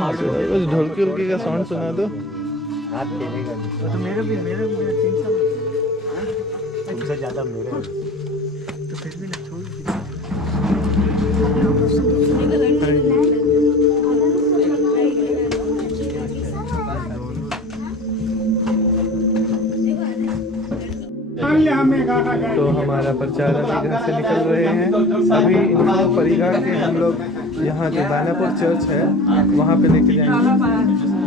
बस ढोलकी उल्की का साउंड सुना दो। हाथ खेलेगा तो मेरे भी 300 तुमसे ज्यादा मेरे तो फिर भी ना छोड़ तो हमारा प्रचार अभी घर से निकल रहे हैं। अभी इनको परिघाट के हम लोग यहाँ जो दानापुर चर्च है वहाँ पे लेके जाएंगे।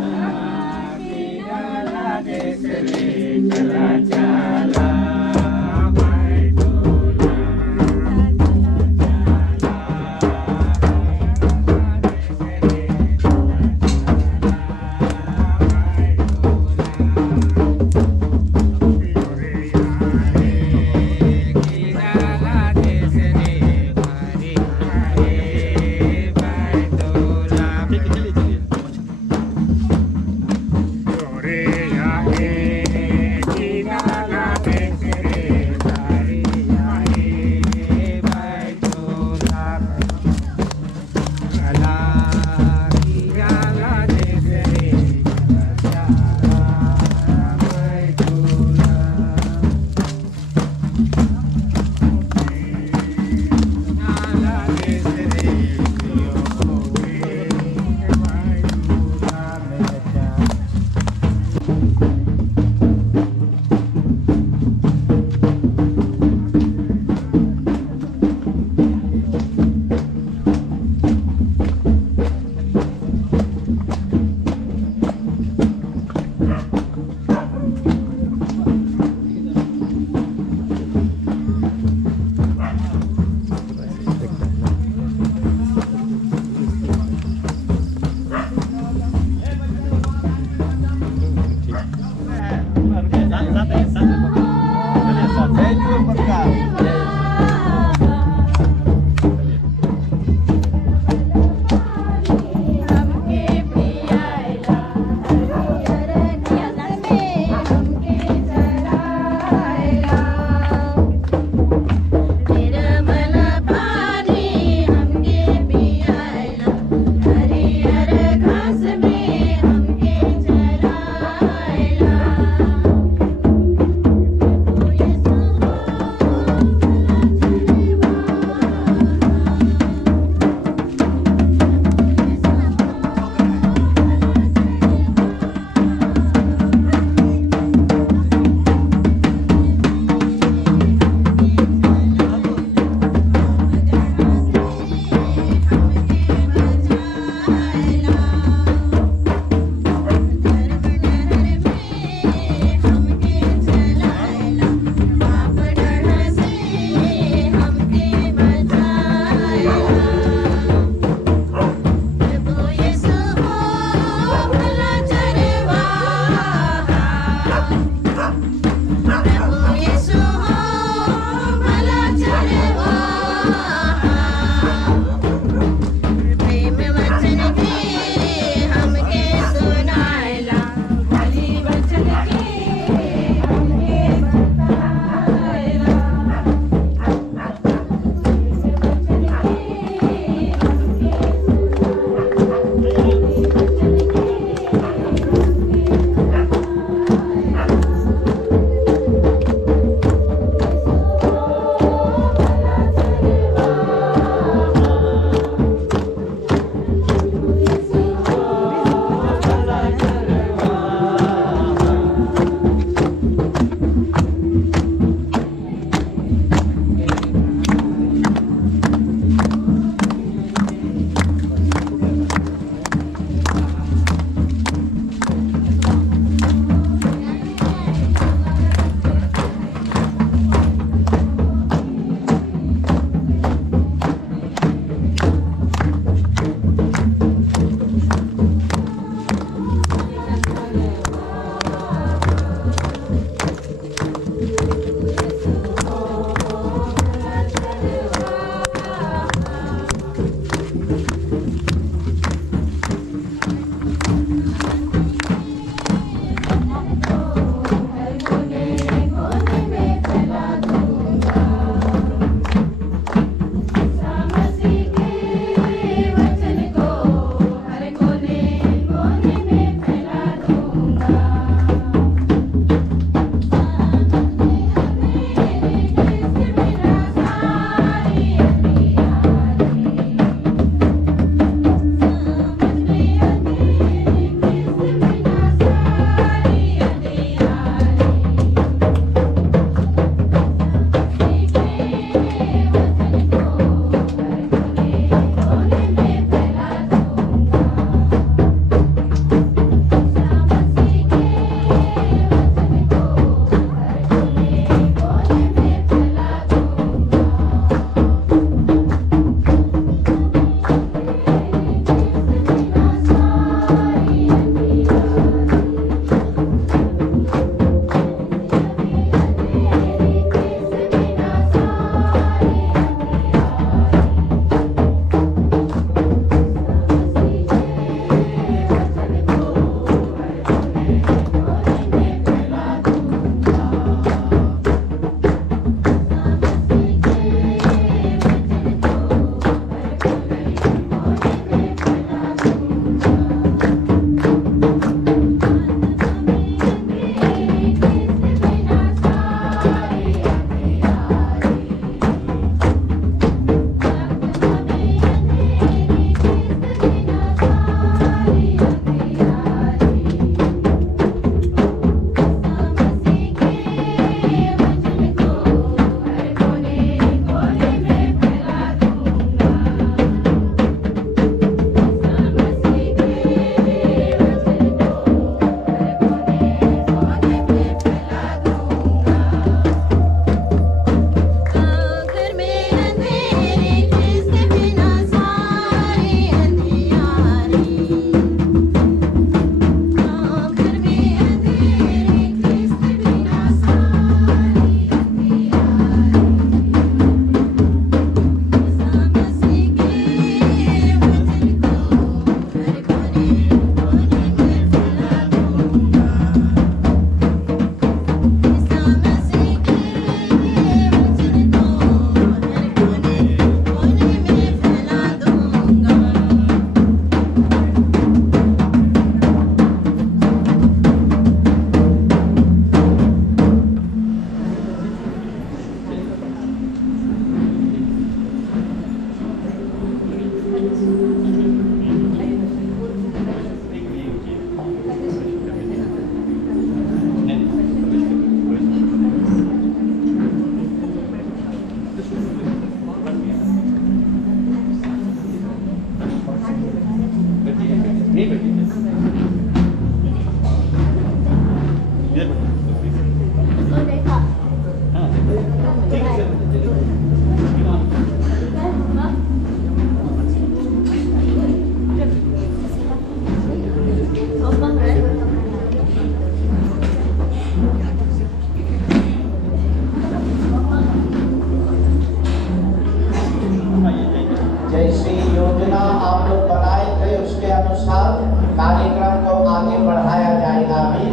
जैसी योजना आप लोग बनाए थे उसके अनुसार कार्यक्रम को आगे बढ़ाया जाएगा। अभी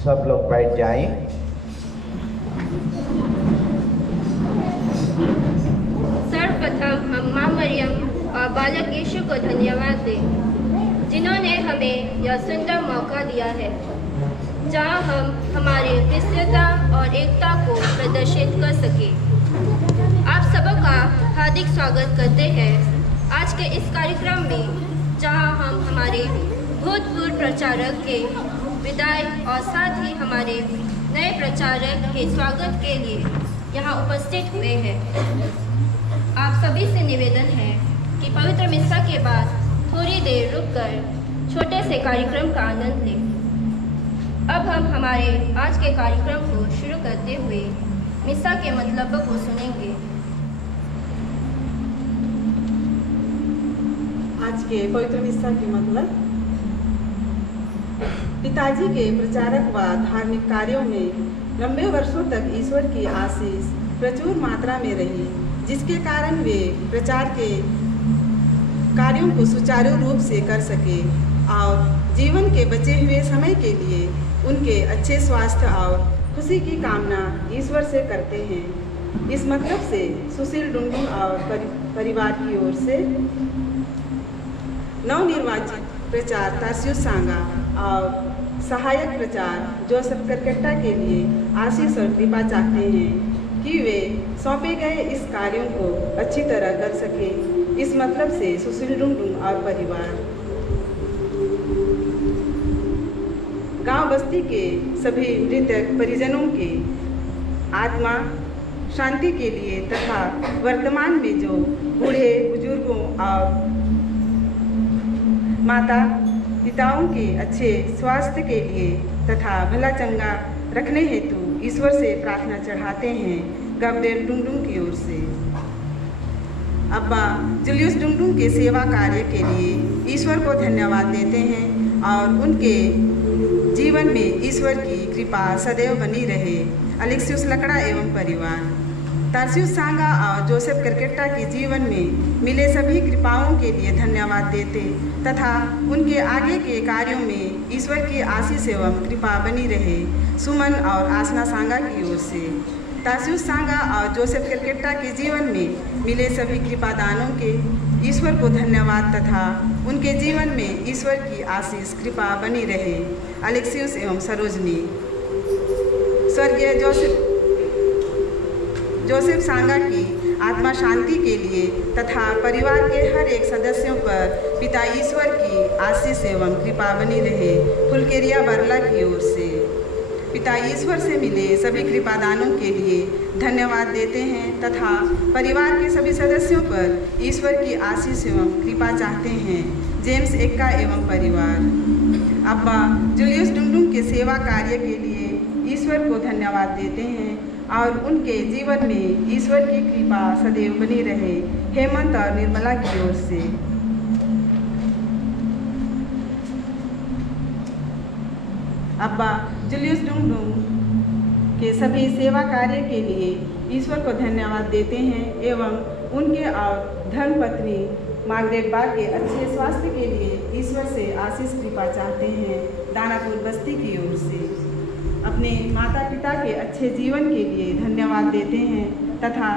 सब लोग बैठ जाएं। सर्वप्रथम हम माँ मरियम और बालक यीशु को धन्यवाद दें, जिन्होंने हमें यह सुंदर मौका दिया है जहाँ हम हमारी विविधता और एकता को प्रदर्शित कर सके। आप सबका हार्दिक स्वागत करते हैं आज के इस कार्यक्रम में, जहाँ हम हमारे भूतपूर्व प्रचारक के विदाई और साथ ही हमारे नए प्रचारक के स्वागत के लिए यहाँ उपस्थित हुए हैं। आप सभी से निवेदन है कि पवित्र मिस्सा के बाद थोड़ी देर रुककर छोटे से कार्यक्रम का आनंद लें। अब हम हमारे आज के कार्यक्रम को शुरू करते हुए मिस्सा के मतलब को सुनेंगे। आज के पवित्र मिस्सा के मतलब पिताजी के प्रचारक व धार्मिक कार्यों में लंबे वर्षों तक ईश्वर की आशीष प्रचुर मात्रा में रही, जिसके कारण वे प्रचार के कार्यों को सुचारू रूप से कर सके और जीवन के बचे हुए समय के लिए उनके अच्छे स्वास्थ्य और खुशी की कामना ईश्वर से करते हैं। इस मतलब से सुशील डुंडू और परिवार की ओर से नवनिर्वाचित प्रचार तारसियुस सांगा और सहायक प्रचार जोसेफ करकट्टा के लिए आशीष और कृपा चाहते हैं कि वे सौंपे गए इस कार्यों को अच्छी तरह कर सके। इस मतलब से सुशील डुंडू और परिवार गांव बस्ती के सभी मृतक परिजनों के आत्मा शांति के लिए तथा वर्तमान में जो बूढ़े बुजुर्गों और माता पिताओं के अच्छे स्वास्थ्य के लिए तथा भला चंगा रखने हेतु ईश्वर से प्रार्थना चढ़ाते हैं गब्रिएल डुंगडुंग की ओर से। अब्बा जूलियस डुंगडुंग के सेवा कार्य के लिए ईश्वर को धन्यवाद देते हैं और उनके जीवन में ईश्वर की कृपा सदैव बनी रहे। अलेक्सियस लकड़ा एवं परिवार। तारसियुस सांगा और जोसेफ करकेट्टा के जीवन में मिले सभी कृपाओं के लिए धन्यवाद देते तथा उनके आगे के कार्यों में ईश्वर की आशीष एवं कृपा बनी रहे। सुमन और आसना सांगा की ओर से। तारसियुस सांगा और जोसेफ करकेट्टा के जीवन में मिले सभी कृपादानों के ईश्वर को धन्यवाद तथा उनके जीवन में ईश्वर की आशीष कृपा बनी रहे। अलेक्सियस एवं सरोजनी। स्वर्गीय जोसेफ सांगा की आत्मा शांति के लिए तथा परिवार के हर एक सदस्यों पर पिता ईश्वर की आशीष एवं कृपा बनी रहे। फुलकेरिया बरला की ओर से। पिता ईश्वर से मिले सभी कृपादानों के लिए धन्यवाद देते हैं तथा परिवार के सभी सदस्यों पर ईश्वर की आशीष एवं कृपा चाहते हैं। जेम्स एक्का एवं परिवार। अब्बा जूलियस डुंगडुंग के सेवा कार्य के लिए ईश्वर को धन्यवाद देते हैं और उनके जीवन में ईश्वर की कृपा सदैव बनी रहे। हेमंत और निर्मला की ओर से। अब्बा जूलियस डुंगडुंग के सभी सेवा कार्य के लिए ईश्वर को धन्यवाद देते हैं एवं उनके और धर्मपत्नी मार्गरेट बा के अच्छे स्वास्थ्य के लिए ईश्वर से आशीष कृपा चाहते हैं। दानापुर बस्ती की ओर से। अपने माता पिता के अच्छे जीवन के लिए धन्यवाद देते हैं तथा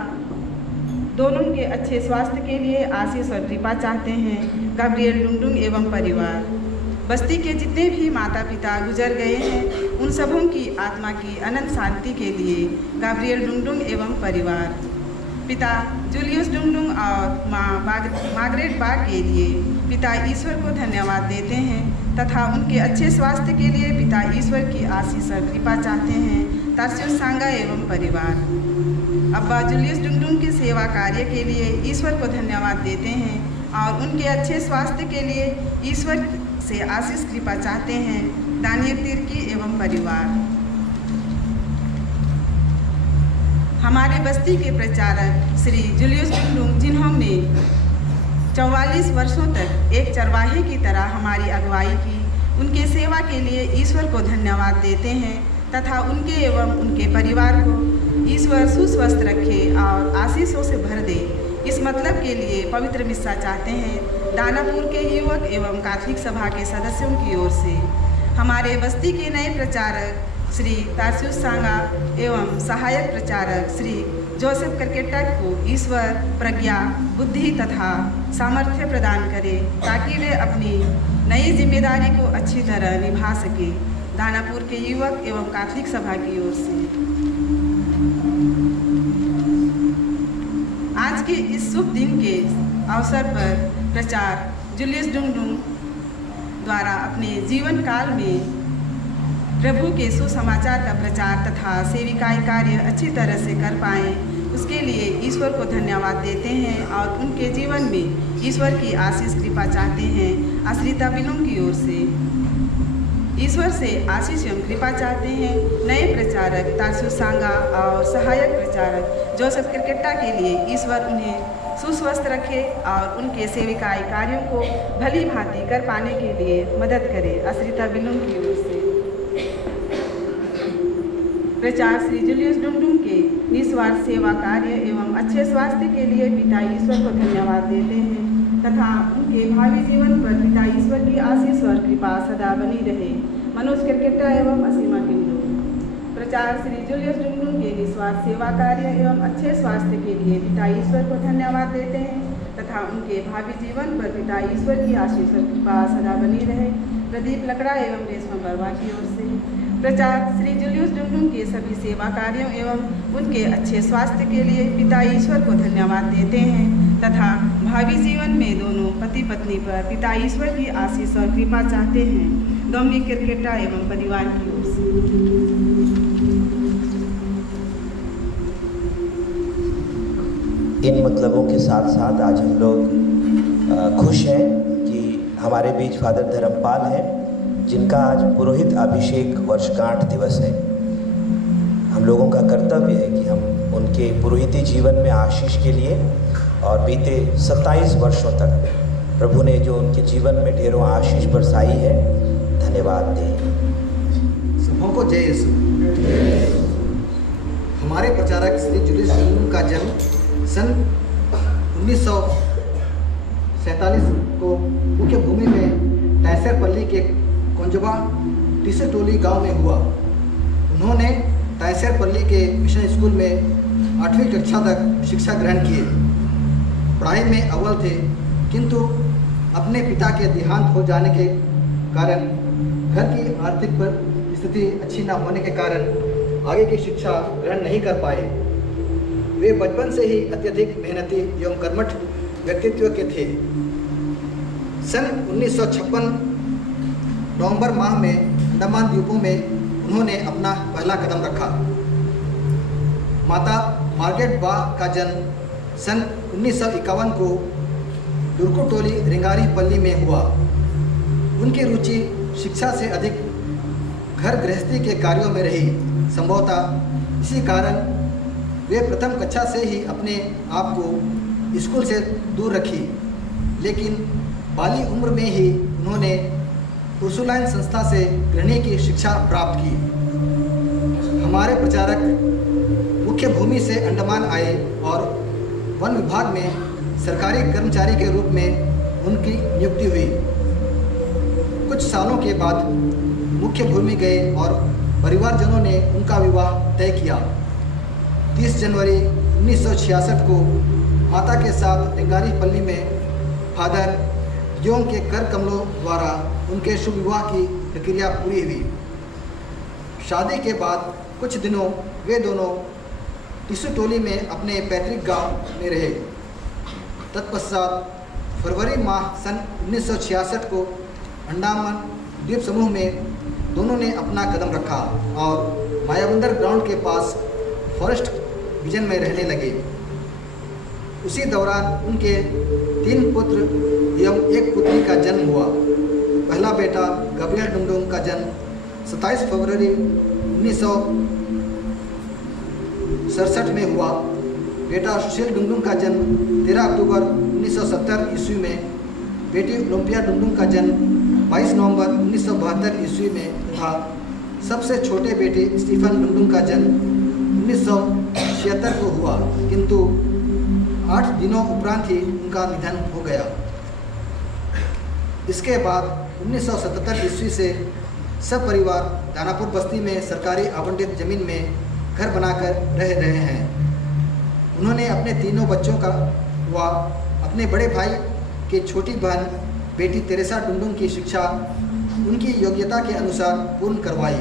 दोनों के अच्छे स्वास्थ्य के लिए आशीष और कृपा चाहते हैं। गब्रिएल डुंगडुंग एवं परिवार। बस्ती के जितने भी माता पिता गुजर गए हैं उन सबों की आत्मा की अनंत शांति के लिए गब्रिएल डुंगडुंग एवं परिवार। पिता जूलियस डुंगडुंग और माँ मार्गरेट बा के लिए पिता ईश्वर को धन्यवाद देते हैं तथा उनके अच्छे स्वास्थ्य के लिए पिता ईश्वर की आशीष और कृपा चाहते हैं। तारसियुस सांगा एवं परिवार। अब्बा जूलियस डुंगडुंग के सेवा कार्य के लिए ईश्वर को धन्यवाद देते हैं और उनके अच्छे स्वास्थ्य के लिए ईश्वर से आशीष कृपा चाहते हैं। दानियल तिर्की एवं परिवार। हमारे बस्ती के प्रचारक श्री जूलियस डुंगडुंग जिन्होंने 44 वर्षों तक एक चरवाहे की तरह हमारी अगुवाई की, उनके सेवा के लिए ईश्वर को धन्यवाद देते हैं तथा उनके एवं उनके परिवार को ईश्वर सुस्वस्थ रखे और आशीषों से भर दे। इस मतलब के लिए पवित्र मिस्सा चाहते हैं। दानापुर के युवक एवं कैथोलिक सभा के सदस्यों की ओर से। हमारे बस्ती के नए प्रचारक श्री तारसियुस सांगा एवं सहायक प्रचारक श्री जोसेफ करकेट्टा को ईश्वर प्रज्ञा, बुद्धि तथा सामर्थ्य प्रदान करे ताकि वे अपनी नई जिम्मेदारी को अच्छी तरह निभा सके। दानापुर के युवक एवं कैथोलिक सभा की ओर से। आज के इस शुभ दिन के अवसर पर प्रचार जूलियस डुंगडुंग द्वारा अपने जीवन काल में प्रभु के सुसमाचार का प्रचार तथा सेविकाई कार्य अच्छी तरह से कर पाएँ, उसके लिए ईश्वर को धन्यवाद देते हैं और उनके जीवन में ईश्वर की आशीष कृपा चाहते हैं। आश्रिता बिलुम की ओर से। ईश्वर से आशीष एवं कृपा चाहते हैं नए प्रचारक तारसियुस सांगा और सहायक प्रचारक जोसेफ करकेट्टा के लिए ईश्वर उन्हें सुस्वस्थ रखे और उनके सेविकाई कार्यों को भली भांति कर पाने के लिए मदद करे। आश्रिता बिलुम की ओर से। प्रचार श्री जूलियस डुंगडुंग के निस्वार्थ सेवा कार्य एवं अच्छे स्वास्थ्य के लिए पिता ईश्वर को धन्यवाद देते हैं तथा उनके भावी जीवन पर पिता ईश्वर की आशीष और कृपा सदा बनी रहे। मनोज करकेट्टा एवं असीमा किंडो। प्रचार श्री जूलियस डुंगडुंग के निस्वार्थ सेवा कार्य एवं अच्छे स्वास्थ्य के लिए पिता ईश्वर को धन्यवाद देते हैं तथा उनके भावी जीवन पर पिता ईश्वर की आशीष और कृपा सदा बनी रहे। प्रदीप लकड़ा एवं रेशमा बरवा की ओर से। प्रचार श्री जूलियस डुंगडुंग के सभी सेवा कार्यों एवं उनके अच्छे स्वास्थ्य के लिए पिता ईश्वर को धन्यवाद देते हैं तथा भावी जीवन में दोनों पति पत्नी पर पिता ईश्वर की आशीष और कृपा चाहते हैं। डोमिनिक करकेट्टा एवं परिवार की ओर से। इन मतलबों के साथ साथ आज हम लोग खुश हैं कि हमारे बीच फादर धर्मपाल हैं, जिनका आज पुरोहित अभिषेक वर्षगांठ दिवस है। हम लोगों का कर्तव्य है कि हम उनके पुरोहिती जीवन में आशीष के लिए और बीते 27 वर्षों तक प्रभु ने जो उनके जीवन में ढेरों आशीष बरसाई है, धन्यवाद दें। सबको जय यीशु। हमारे प्रचारक श्री जूलियस डुंडुम का जन्म सन 1947 को मुख्य भूमि में टैसरपल्ली के कोंजबा टिसटोली गांव में हुआ। उन्होंने टैसरपल्ली के मिशन स्कूल में 8वीं कक्षा तक शिक्षा ग्रहण किए। पढ़ाई में अव्वल थे, किंतु अपने पिता के देहांत हो जाने के कारण घर की आर्थिक स्थिति अच्छी न होने के कारण आगे की शिक्षा ग्रहण नहीं कर पाए। वे बचपन से ही अत्यधिक मेहनती एवं कर्मठ व्यक्तित्व के थे। सन 1956 नवंबर माह में अंडमान द्वीपों में उन्होंने अपना पहला कदम रखा। माता मार्गरेट बा का जन्म सन 1951 को दुर्कुटोली रिंगारीपल्ली में हुआ। उनकी रुचि शिक्षा से अधिक घर गृहस्थी के कार्यों में रही। संभवतः इसी कारण वे प्रथम कक्षा से ही अपने आप को स्कूल से दूर रखी, लेकिन बाली उम्र में ही उन्होंने उर्सुलाइन संस्था से गृहिणी की शिक्षा प्राप्त की। हमारे प्रचारक मुख्य भूमि से अंडमान आए और वन विभाग में सरकारी कर्मचारी के रूप में उनकी नियुक्ति हुई। कुछ सालों के बाद मुख्य भूमि गए और परिवारजनों ने उनका विवाह तय किया। 30 जनवरी 1966 को माता के साथ रिंगारीपल्ली में फादर योंग के कर कमलों द्वारा उनके शुभ विवाह की प्रक्रिया पूरी हुई। शादी के बाद कुछ दिनों वे दोनों टिसटोली में अपने पैतृक गांव में रहे। तत्पश्चात फरवरी माह सन 1966 को अंडमान द्वीप समूह में दोनों ने अपना कदम रखा और मायाबंदर ग्राउंड के पास फॉरेस्ट विजन में रहने लगे। उसी दौरान उनके 3 पुत्र एवं 1 पुत्री का जन्म हुआ। पहला बेटा गब्रियल डुंडुम का जन्म 27 फरवरी 1967 में हुआ। बेटा सुशील डुंडुम का जन्म 13 अक्टूबर 1970 ईस्वी में। बेटी ओलंपिया डुंडुम का जन्म 22 नवंबर 1972 ईस्वी में था। सबसे छोटे बेटे स्टीफन डुंडुम का जन्म 1976 को हुआ, किंतु 8 दिनों उपरांत ही उनका निधन हो गया। इसके बाद 1977 ईस्वी से सब परिवार दानापुर बस्ती में सरकारी आवंटित जमीन में घर बनाकर रह रहे हैं। उन्होंने अपने तीनों बच्चों का व अपने बड़े भाई के छोटी बहन बेटी तेरेसा डुंडुम की शिक्षा उनकी योग्यता के अनुसार पूर्ण करवाई।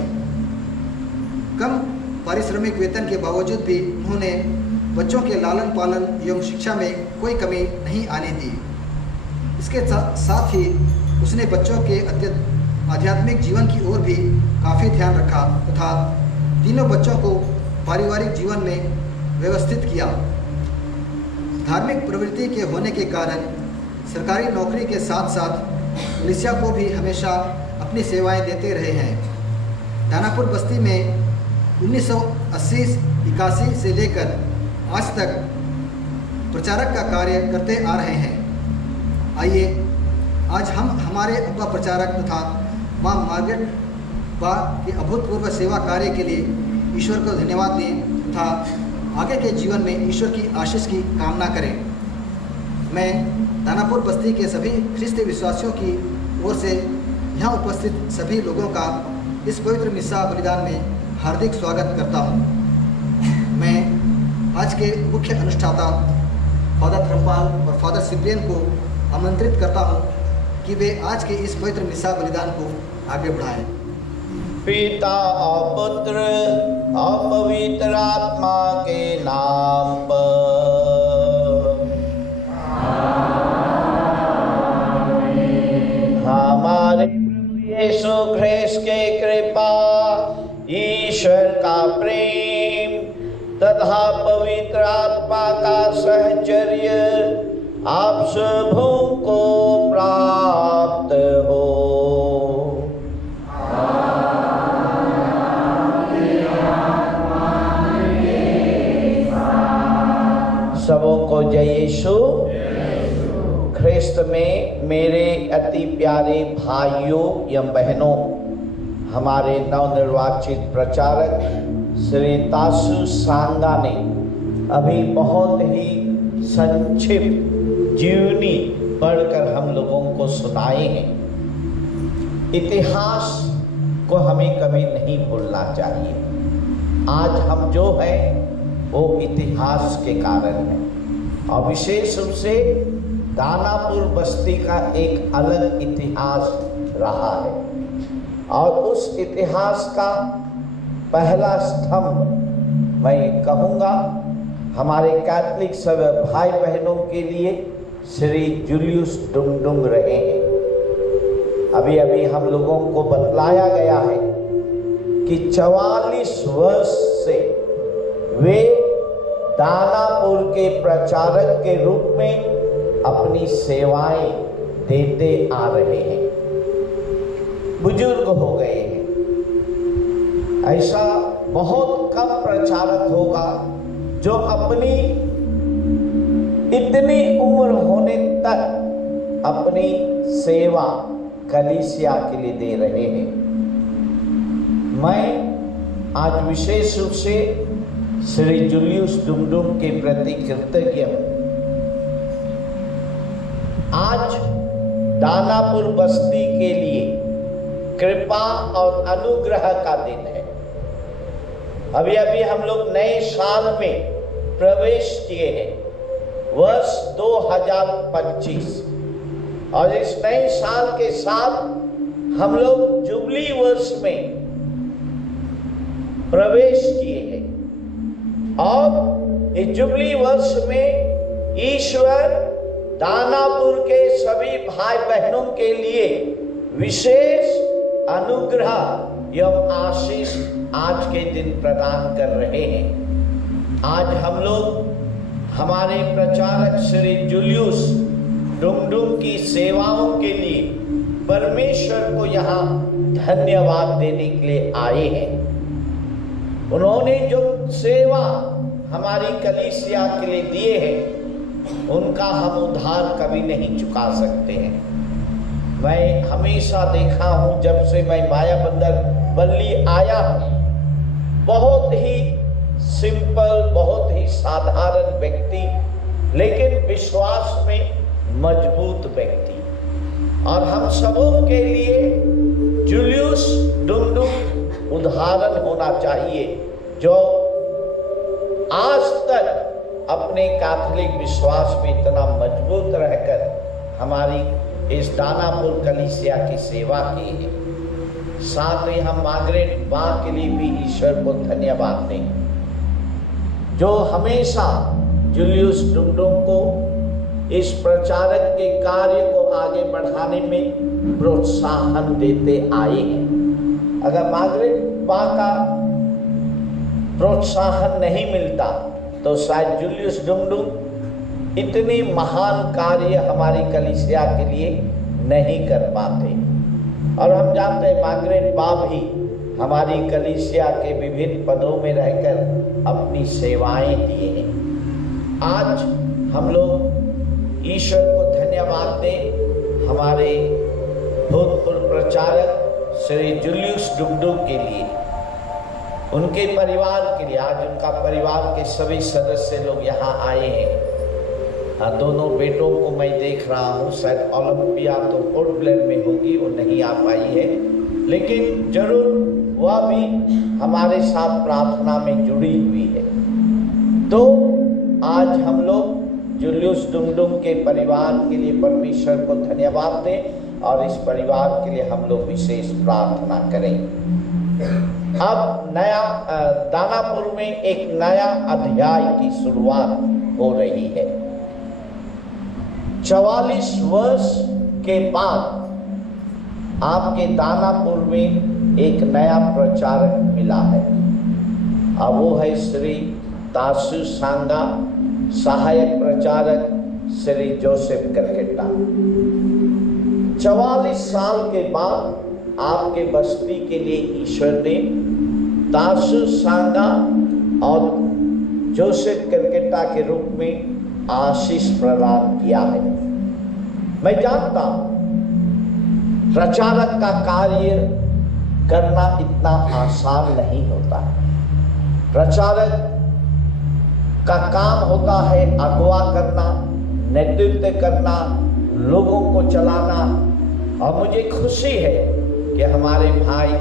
कम पारिश्रमिक वेतन के बावजूद भी उन्होंने बच्चों के लालन पालन एवं शिक्षा में कोई कमी नहीं आने दी। इसके साथ ही उसने बच्चों के आध्यात्मिक जीवन की ओर भी काफ़ी ध्यान रखा तथा तीनों बच्चों को पारिवारिक जीवन में व्यवस्थित किया। धार्मिक प्रवृत्ति के होने के कारण सरकारी नौकरी के साथ साथ मिलिशिया को भी हमेशा अपनी सेवाएं देते रहे हैं। दानापुर बस्ती में 1980-81 से लेकर आज तक प्रचारक का कार्य करते आ रहे हैं। आइए आज हम हमारे अब्बा प्रचारक तथा माँ मार्गरेट बा के अभूतपूर्व सेवा कार्य के लिए ईश्वर को धन्यवाद दें तथा आगे के जीवन में ईश्वर की आशीष की कामना करें। मैं दानापुर बस्ती के सभी ख्रिस्ती विश्वासियों की ओर से यहाँ उपस्थित सभी लोगों का इस पवित्र मिस्सा बलिदान में हार्दिक स्वागत करता हूँ। मैं आज के मुख्य अनुष्ठाता फादर धर्मपाल और फादर सिप्रियन को आमंत्रित करता हूँ कि वे आज के इस पवित्र मिस्सा बलिदान को आगे बढ़ाएं। पिता और पुत्र और पवित्र आत्मा के नाम पर। हमारे यीशु ख्रिस्त के कृपा, ईश्वर का प्रेम तथा पवित्र आत्मा का सहचर्य आप सबों को प्राप्त में मेरे अति प्यारे भाइयों एवं बहनों, हमारे नवनिर्वाचित प्रचारक श्री तासु सांगा ने अभी बहुत ही संक्षिप्त जीवनी पढ़कर हम लोगों को सुनाए हैं। इतिहास को हमें कभी नहीं भूलना चाहिए। आज हम जो हैं वो इतिहास के कारण है, और विशेष रूप से दानापुर बस्ती का एक अलग इतिहास रहा है। और उस इतिहास का पहला स्तंभ मैं कहूँगा हमारे कैथलिक सब भाई बहनों के लिए श्री जूलियस डुंगडुंग रहे हैं। अभी अभी हम लोगों को बतलाया गया है कि 44 वर्ष से वे दानापुर के प्रचारक के रूप में अपनी सेवाएं देते आ रहे हैं। बुजुर्ग हो गए हैं। ऐसा बहुत कम प्रचारक होगा जो अपनी इतनी उम्र होने तक अपनी सेवा कलीसिया के लिए दे रहे हैं। मैं आज विशेष रूप से श्री जूलियस डुंगडुंग के प्रति कृतज्ञ हूं। आज दानापुर बस्ती के लिए कृपा और अनुग्रह का दिन है। अभी अभी हम लोग नए साल में प्रवेश किए हैं, वर्ष 2025, और इस नए साल के साथ हम लोग जुबली वर्ष में प्रवेश किए हैं। और इस जुबली वर्ष में ईश्वर दानापुर के सभी भाई बहनों के लिए विशेष अनुग्रह एवं आशीष आज के दिन प्रदान कर रहे हैं। आज हम लोग हमारे प्रचारक श्री जूलियस डुंगडुंग की सेवाओं के लिए परमेश्वर को यहाँ धन्यवाद देने के लिए आए हैं। उन्होंने जो सेवा हमारी कलीसिया के लिए दिए हैं उनका हम उधार कभी नहीं चुका सकते हैं। मैं हमेशा देखा हूँ, जब से मैं मायाबंदर बल्ली आया हूँ, बहुत ही सिंपल, बहुत ही साधारण व्यक्ति, लेकिन विश्वास में मजबूत व्यक्ति। और हम सबों के लिए जूलियस डुंगडुंग उदाहरण होना चाहिए, जो आज तक अपने कैथोलिक विश्वास में इतना मजबूत रहकर हमारी इस दानापुर कलीसिया की सेवा की है। साथ ही हम मार्गरेट बा के लिए भी ईश्वर को धन्यवाद दें, जो हमेशा जूलियस डुंगडुंग को इस प्रचारक के कार्य को आगे बढ़ाने में प्रोत्साहन देते आए हैं। अगर मार्गरेट बा का प्रोत्साहन नहीं मिलता तो शायद जूलियस डुंगडुंग इतनी महान कार्य हमारी कलीसिया के लिए नहीं कर पाते। और हम जानते हैं मार्गरेट बा भी हमारी कलीसिया के विभिन्न पदों में रहकर अपनी सेवाएं दिए हैं। आज हम लोग ईश्वर को धन्यवाद दें हमारे भूतपूर्व प्रचारक श्री जूलियस डुंगडुंग के लिए, उनके परिवार के लिए। आज उनका परिवार के सभी सदस्य लोग यहाँ आए हैं। दोनों बेटों को मैं देख रहा हूँ, शायद ओलंपिया तो पोर्ट ब्लेयर में होगी, वो नहीं आ पाई है, लेकिन जरूर वह भी हमारे साथ प्रार्थना में जुड़ी हुई है। तो आज हम लोग जूलियस डुंगडुंग के परिवार के लिए परमेश्वर को धन्यवाद दें और इस परिवार के लिए हम लोग विशेष प्रार्थना करें। अब नया दानापुर में एक नया अध्याय की शुरुआत हो रही है। 44 वर्ष के बाद आपके दानापुर में एक नया प्रचारक मिला है, और वो है श्री तासु सांगा, सहायक प्रचारक श्री जोसेफ करकेटा। 44 साल के बाद आपके बस्ती के लिए ईश्वर ने तासु सांगा और जोसेफ करकेटा के रूप में आशीष प्रदान किया है। मैं जानता प्रचारक का कार्य करना इतना आसान नहीं होता। प्रचारक का काम होता है अगुवा करना, नेतृत्व करना, लोगों को चलाना। और मुझे खुशी है कि हमारे भाई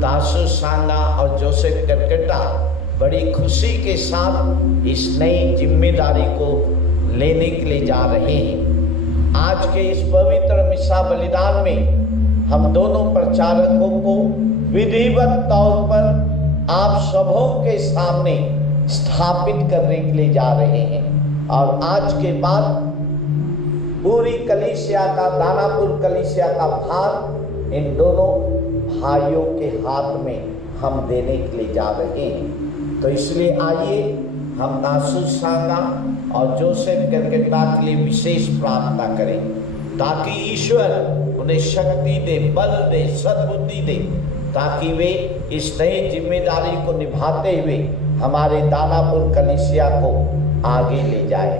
दासू सांगा और जोसेफ करकटा बड़ी खुशी के साथ इस नई जिम्मेदारी को लेने के लिए जा रहे हैं। आज के इस पवित्र मिसा बलिदान में हम दोनों प्रचारकों को विधिवत तौर पर आप सबों के सामने स्थापित करने के लिए जा रहे हैं। और आज के बाद पूरी कलीसिया का, दानापुर कलीसिया का भार इन दोनों भाइयों के हाथ में हम देने के लिए जा रहे हैं। तो इसलिए आइए हम दासू सांगा और जोसेफ करकटा के लिए विशेष प्रार्थना करें, ताकि ईश्वर उन्हें शक्ति दे, बल दे, सद्बुद्धि दे, ताकि वे इस नई जिम्मेदारी को निभाते हुए हमारे दानापुर कलीसिया को आगे ले जाए।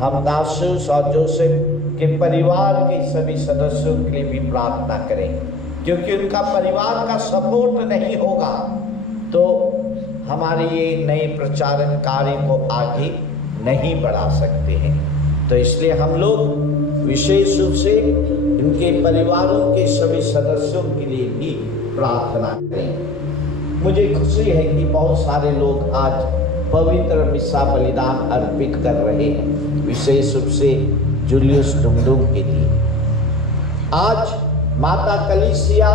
हम दासूस और जोसेफ के परिवार के सभी सदस्यों के लिए भी प्रार्थना करें, क्योंकि उनका परिवार का सपोर्ट नहीं होगा तो हमारे ये नए प्रचारक कार्य को आगे नहीं बढ़ा सकते हैं। तो इसलिए हम लोग विशेष रूप से इनके परिवारों के सभी सदस्यों के लिए भी प्रार्थना करें। मुझे खुशी है कि बहुत सारे लोग आज पवित्र मिसा बलिदान अर्पित कर रहे हैं, विशेष रूप से जूलियस डुमडुम के लिए। आज माता कलीसिया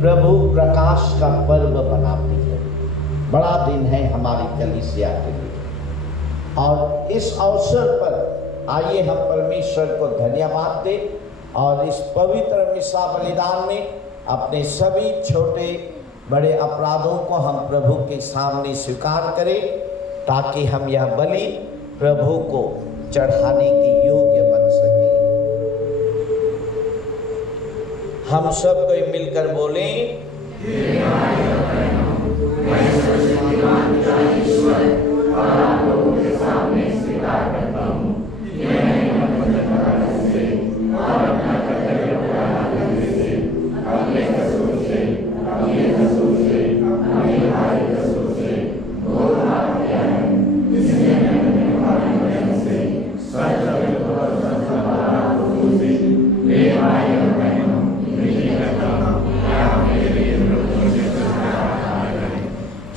प्रभु प्रकाश का पर्व मनाती है। बड़ा दिन है हमारी कलीसिया के लिए, और इस अवसर पर आइए हम परमेश्वर को धन्यवाद दें और इस पवित्र मिसा बलिदान में अपने सभी छोटे बड़े अपराधों को हम प्रभु के सामने स्वीकार करें, ताकि हम यह बलि प्रभु को चढ़ाने के योग्य बन सके। हम सब कोई मिलकर बोलें,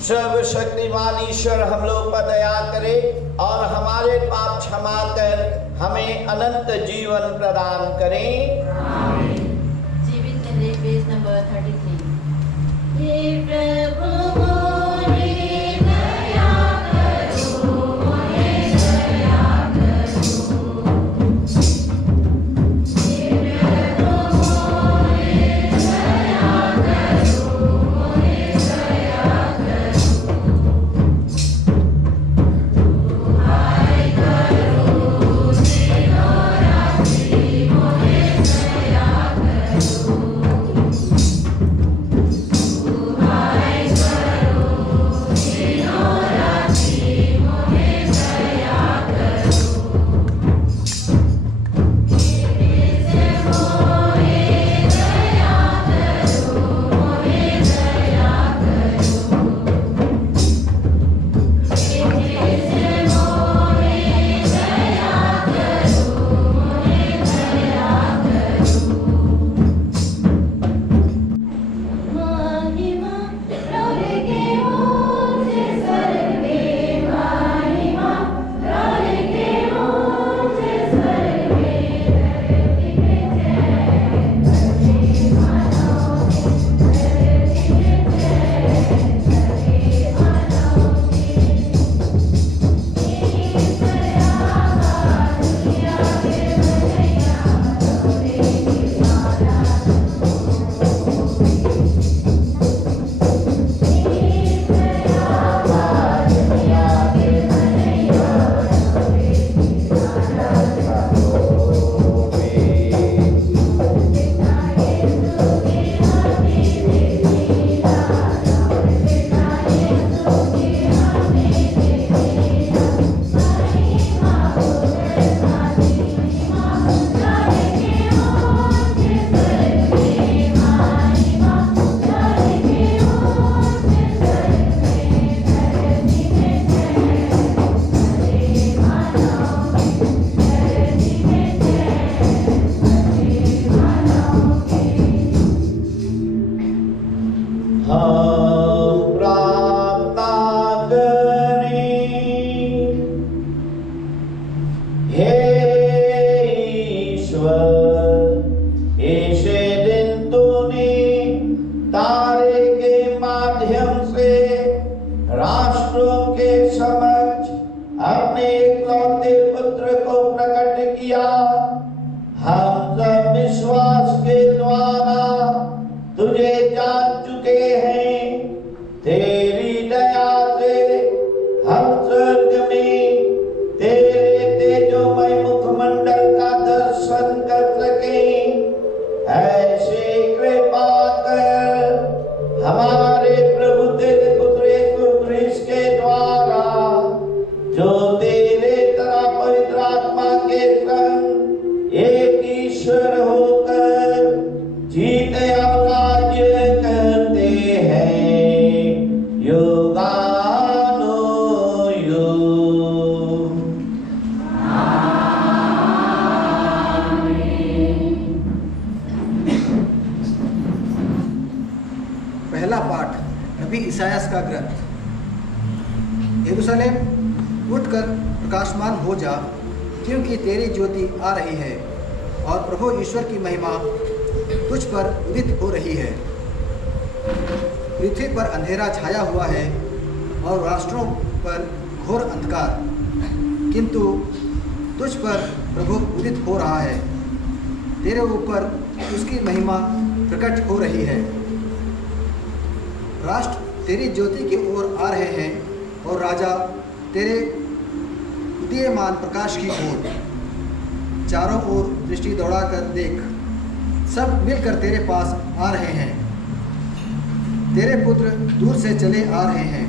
सर्वशक्तिमान ईश्वर हम लोग पर दया करे और हमारे पाप क्षमा कर हमें अनंत जीवन प्रदान करें। जीवित निर्देश पेज नंबर 33। हे प्रभु मोरे दया करो, मोरे दया करो। हे प्रभु मोरे दया करो, मोरे दया करो। दुहाई करो दिनो रात्रि, मोरे दया करो। दुहाई करो तुझे जान चुके हैं। तेरी दया से हम स्वर्ग में तेरे तेजोमय मुखमंडल का दर्शन कर सकें। ऐसे कृपा कर हमारे प्रभु तेरे पुत्र यीशु ख्रीस्त के द्वारा, जो तेरे तरह पवित्र आत्मा के संग एक ईश्वर होकर जीते और राज्य करते हैं युगानुयुग। पहला पाठ नबी इसायास का ग्रंथ। यरूशलेम उठकर प्रकाशमान हो जा, क्योंकि तेरी ज्योति आ रही है और प्रभु ईश्वर की महिमा तुझ पर उदित हो रही है। पृथ्वी पर अंधेरा छाया हुआ है और राष्ट्रों पर घोर अंधकार, किंतु तुझ पर प्रभु उदित हो रहा है। तेरे ऊपर उसकी महिमा प्रकट हो रही है। राष्ट्र तेरी ज्योति की ओर आ रहे हैं और राजा तेरे उदीयमान प्रकाश की ओर। चारों ओर दृष्टि दौड़ाकर देख, सब मिलकर तेरे पास आ रहे हैं। तेरे पुत्र दूर से चले आ रहे हैं।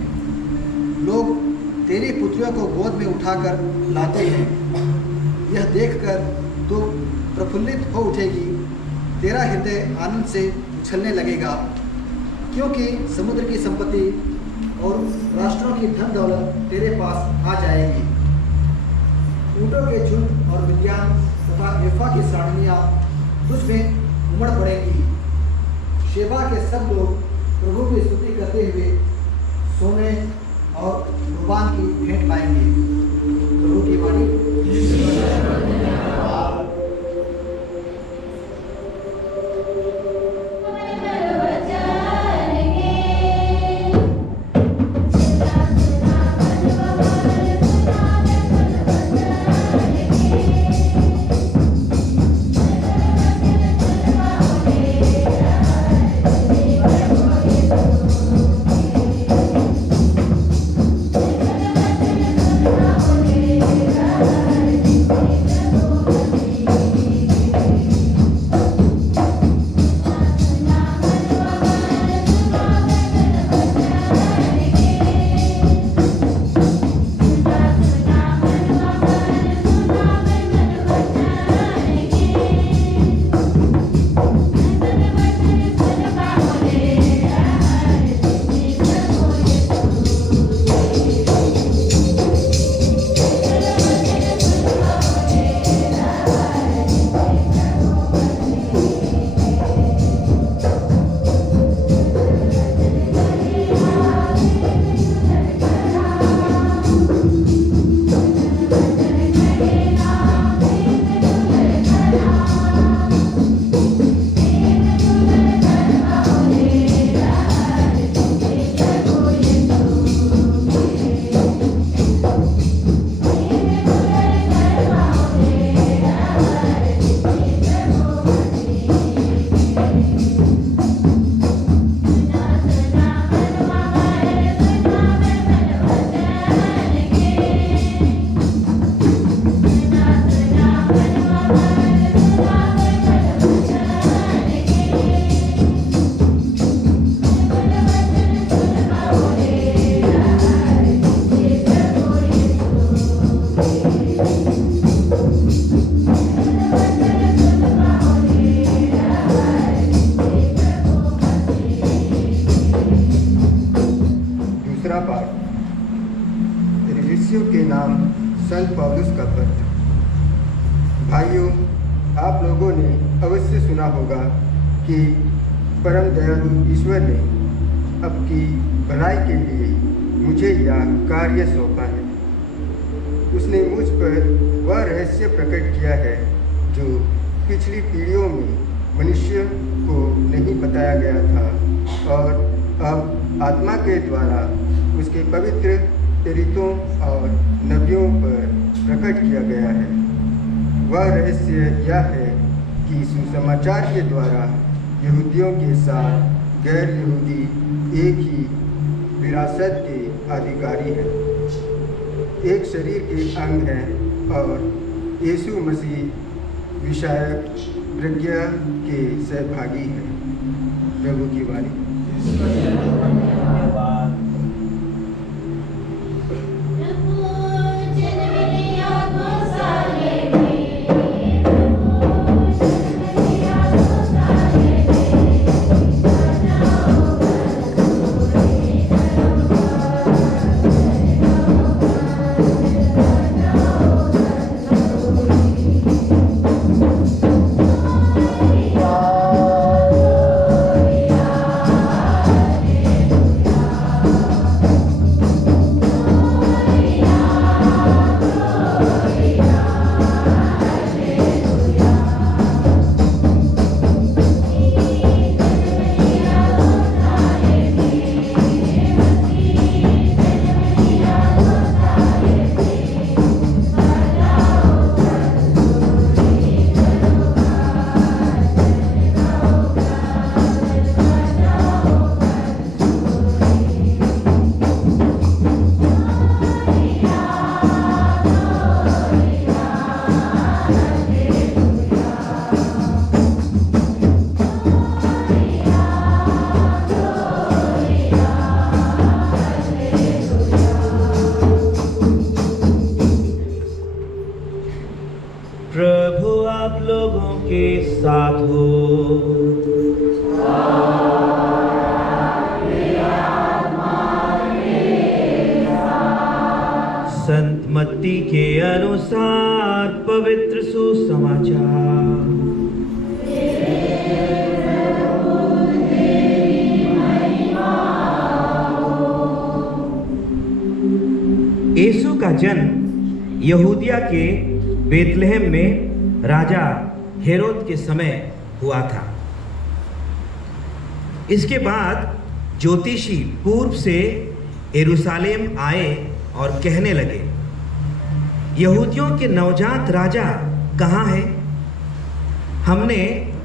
लोग तेरी पुत्रियों को गोद में उठाकर लाते हैं। यह देखकर तू प्रफुल्लित हो उठेगी, तेरा हृदय आनंद से उछलने लगेगा, क्योंकि समुद्र की संपत्ति और राष्ट्रों की धन दौलत तेरे पास आ जाएगी। ऊँटों के झुंड और विज्ञान तथा एफा की सारनियाँ तुझ में उमड़ पड़ेंगी। शेबा के सब लोग प्रभु की स्तुति करते हुए सोने और कुर्बान की भेंट लाएंगे। प्रभु की वाणी। संत पौलुस का पत्र। भाइयों, आप लोगों ने अवश्य सुना होगा कि परम दयालु ईश्वर ने आपकी भलाई के लिए मुझे यह कार्य सौंपा है। उसने मुझ पर वह रहस्य प्रकट किया है जो पिछली पीढ़ियों में मनुष्य को नहीं बताया गया था और अब आत्मा के द्वारा उसके पवित्र प्रेरितों और नबियों पर प्रकट किया गया है। वह रहस्य यह है कि सुसमाचार के द्वारा यहूदियों के साथ गैर यहूदी एक ही विरासत के अधिकारी हैं, एक शरीर के अंग हैं और यीशु मसीह विषयक प्रज्ञा के सहभागी हैं। प्रभु की वाणी। प्रभु आप लोगों के साथ हो। संत मत्ती के अनुसार पवित्र सुसमाचार। यीशु का जन्म यहूदिया के बेतलहम में राजा हेरोद के समय हुआ था। इसके बाद ज्योतिषी पूर्व से यरूशलेम आए और कहने लगे, यहूदियों के नवजात राजा कहाँ है? हमने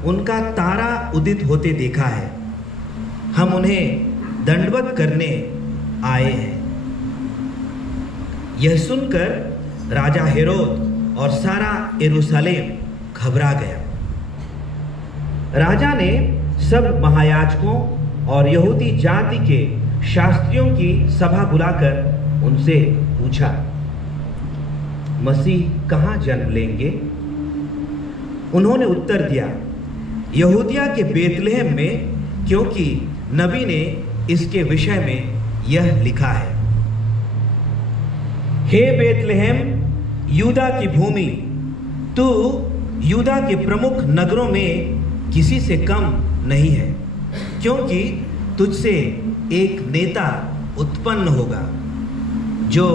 उनका तारा उदित होते देखा है, हम उन्हें दंडवत करने आए हैं। यह सुनकर राजा हेरोद और सारा यरूशलेम घबरा गया। राजा ने सब महायाजकों और यहूदी जाति के शास्त्रियों की सभा बुलाकर उनसे पूछा, मसीह कहाँ जन्म लेंगे? उन्होंने उत्तर दिया, यहूदिया के बेतलहम में, क्योंकि नबी ने इसके विषय में यह लिखा है, हे बेतलहम यूदा की भूमि, तू यूदा के प्रमुख नगरों में किसी से कम नहीं है, क्योंकि तुझसे एक नेता उत्पन्न होगा जो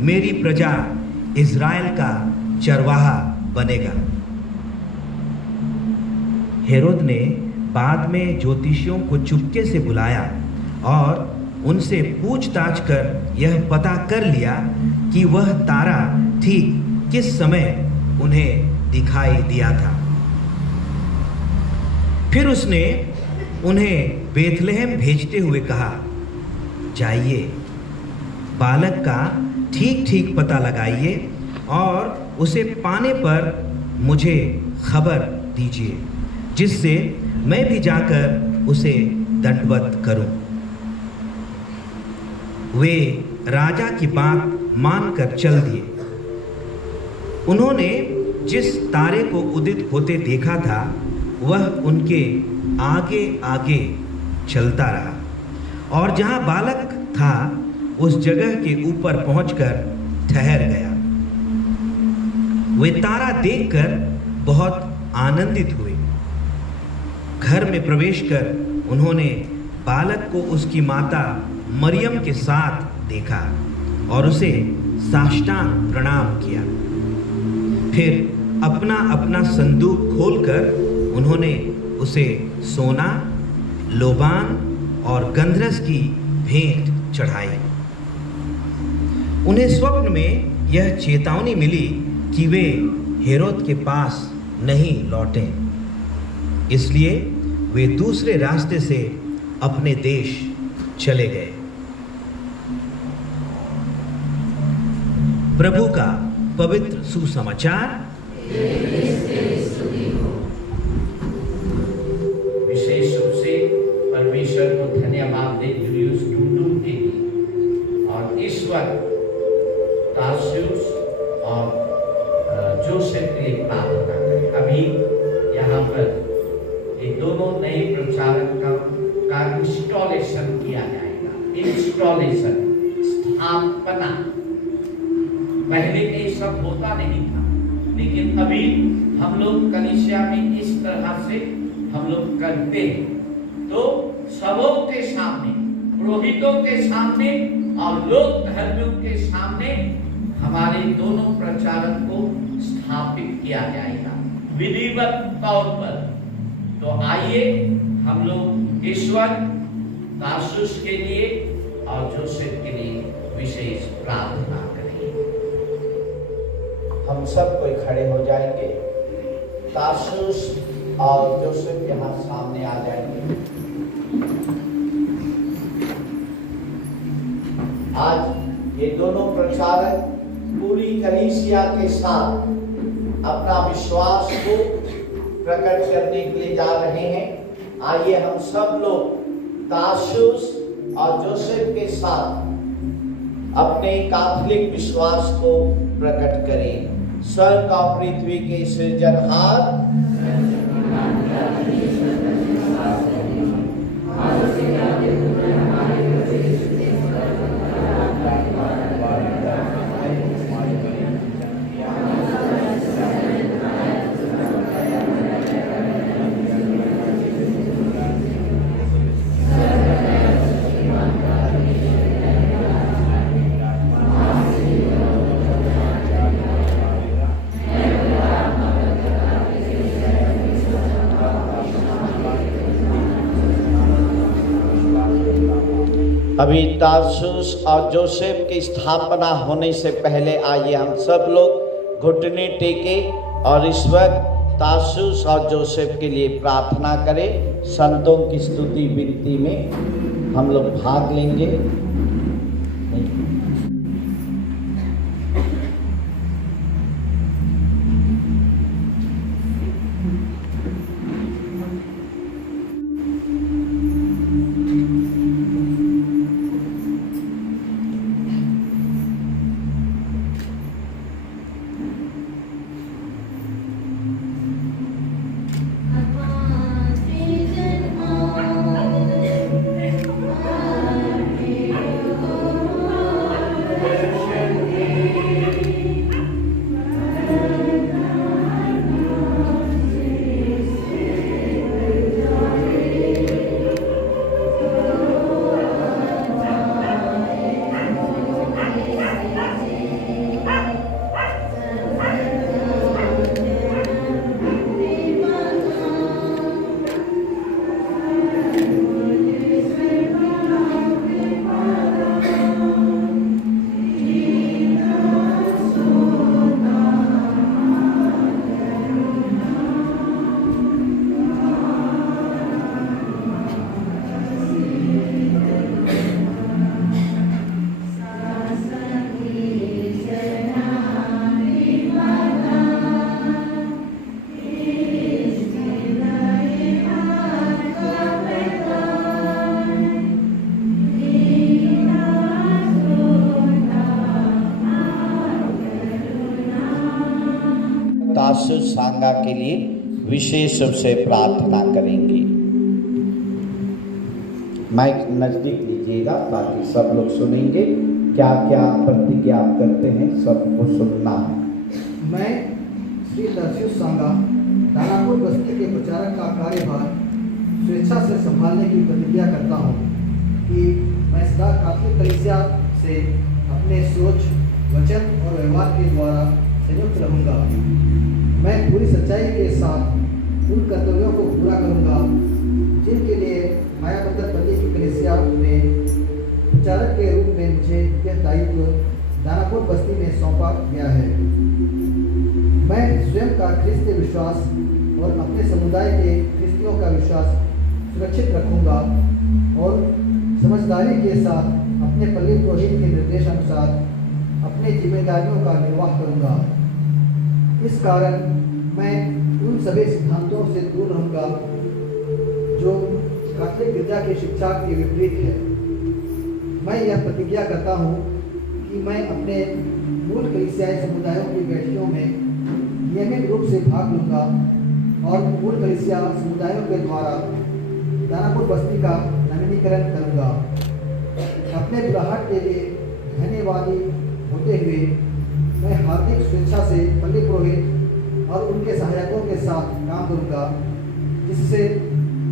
मेरी प्रजा इज़राइल का चरवाहा बनेगा। हेरोद ने बाद में ज्योतिषियों को चुपके से बुलाया और उनसे पूछताछ कर यह पता कर लिया कि वह तारा ठीक किस समय उन्हें दिखाई दिया था। फिर उसने उन्हें बेथलेहम भेजते हुए कहा, जाइए, बालक का ठीक ठीक पता लगाइए और उसे पाने पर मुझे खबर दीजिए, जिससे मैं भी जाकर उसे दंडवत करूं। वे राजा की बात मानकर चल दिए। उन्होंने जिस तारे को उदित होते देखा था वह उनके आगे आगे चलता रहा और जहां बालक था उस जगह के ऊपर पहुंचकर ठहर गया। वे तारा देखकर बहुत आनंदित हुए। घर में प्रवेश कर उन्होंने बालक को उसकी माता मरियम के साथ देखा और उसे साष्टांग प्रणाम किया। फिर अपना अपना संदूक खोलकर उन्होंने उसे सोना, लोबान और गंधरस की भेंट चढ़ाई। उन्हें स्वप्न में यह चेतावनी मिली कि वे हेरोद के पास नहीं लौटें। इसलिए वे दूसरे रास्ते से अपने देश चले गए। प्रभु का पवित्र सुसमाचार। विशेष रूप से परमेश्वर को धन्यवाद दे जूलियस डुंडुम के लिए और इस वक्त तार्सुस और जोसेफ के लिए प्रार्थना करें। अभी यहाँ पर ये दोनों नए प्रचारक का इंस्टॉलेशन किया जाएगा। इंस्टॉलेशन, स्थापना। पहले ये सब होता नहीं था, लेकिन अभी हम लोग कलीसिया में इस तरह से हम लोग करते हैं। तो सबों के सामने, पुरोहितों के सामने और लोक धर्मियों के सामने हमारे दोनों प्रचारक को स्थापित किया जाएगा विधिवत तौर पर। तो आइए हम लोग ईश्वर तार्सुस के लिए और जोसेफ के लिए विशेष प्रार्थना करें। हम सब कोई खड़े हो जाएंगे। तार्सुस और जोसेफ यहाँ सामने आ जाएंगे। आज ये दोनों प्रचारक पूरी कलीसिया के साथ अपना विश्वास को प्रकट करने के लिए जा रहे हैं। आइए हम सब लोग तार्सुस और जोसेफ के साथ अपने कैथोलिक विश्वास को प्रकट करें। स्वर्ग और पृथ्वी के सृजनहार अभी तार्सुस और जोसेफ की स्थापना होने से पहले आइए हम सब लोग घुटने टेके और इस वक्त तार्सुस और जोसेफ के लिए प्रार्थना करें। संतों की स्तुति विनती में हम लोग भाग लेंगे। तार्सुस सांगा के लिए विशेष रूप से प्रार्थना करेंगे। माइक नजदीक लीजिएगा ताकि सब लोग सुनेंगे। क्या क्या प्रतिज्ञा करते हैं सबको सुनना है। मैं श्री तार्सुस सांगा दानापुर बस्ती के प्रचारक का कार्यभार स्वेच्छा से संभालने की प्रतिज्ञा करता हूँ कि मैं सदा कैथोलिक कलीसिया से अपने सोच, वचन और व्यवहार के द्वारा संयुक्त रहूँगा। मैं पूरी सच्चाई के साथ उन कर्तव्यों को पूरा करूँगा जिनके लिए मायाबंदर पल्ली की कलीसिया में प्रचारक के रूप में मुझे यह दायित्व दानापुर बस्ती में सौंपा गया है। मैं स्वयं का ख्रिस्तीय विश्वास और अपने समुदाय के ख्रिस्तियों का विश्वास सुरक्षित रखूंगा और समझदारी के साथ अपने पल्ली पुरोहित के निर्देशानुसार अपनी जिम्मेदारियों का निर्वाह करूंगा। इस कारण मैं उन सभी सिद्धांतों से दूर रहूंगा जो कैथोलिक गिरजा की शिक्षा के विपरीत है। मैं यह प्रतिज्ञा करता हूँ कि मैं अपने मूल कलीसियाई समुदायों की बैठकों में नियमित रूप से भाग लूंगा और मूल कलीसिया समुदायों के द्वारा दानापुर बस्ती का नवीनीकरण करूंगा। अपने बुलाहट के लिए धन्यवादी होते हुए मैं हार्दिक स्वेच्छा से पल्ली पुरोहित और उनके सहायकों के साथ काम करूंगा, जिससे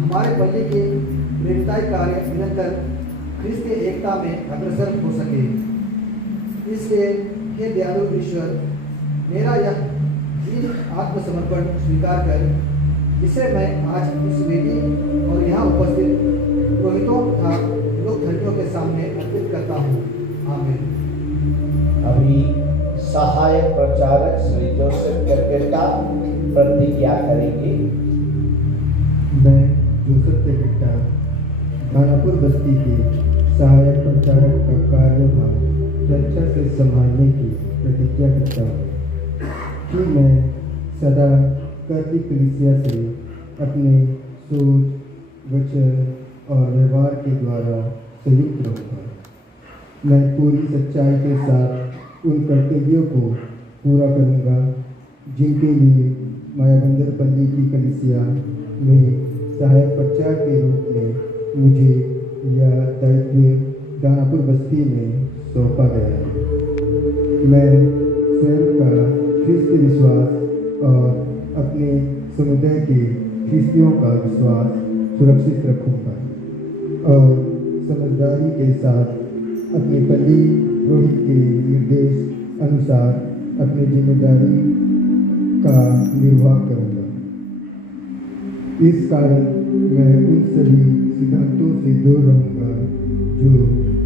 हमारे पल्ली के प्रेरिताई कार्य निरंतर ख्रिस्त की एकता में अग्रसर हो सके। इसलिए हे दयालु ईश्वर, मेरा यह आत्मसमर्पण स्वीकार कर, जिसे मैं आज इस वेदी और यहाँ उपस्थित पुरोहितों तथा लोक धर्मियों के सामने अर्पित करता हूँ। आमीन। अभी सहायक प्रचारक श्री जोसेफ केरकेटा प्रतिज्ञा करेंगे। मैं जोसेफ केरकेटा दानापुर बस्ती के सहायक प्रचारक का कार्यभार चर्चा से संभालने की प्रतिज्ञा करता हूँ कि मैं सदा कैथोलिक कलीसिया से अपने सोच, वचन और व्यवहार के द्वारा संयुक्त रहूँगा। मैं पूरी सच्चाई के साथ उन कर्तव्यों को पूरा करूँगा जिनके लिए मायाबंदर पल्ली की कलीसिया में सहायक प्रचार के रूप में मुझे यह दायित्व दानापुर बस्ती में सौंपा गया है। मैं स्वयं का ख्रिस्त विश्वास और अपने समुदाय के ख्रिस्तियों का विश्वास सुरक्षित रखूँगा और समझदारी के साथ अपनी पल्ली पुरोहित के निर्देश अनुसार अपनी जिम्मेदारी का निर्वाह करूँगा। इस कारण मैं उन सभी सिद्धांतों से दूर रहूँगा जो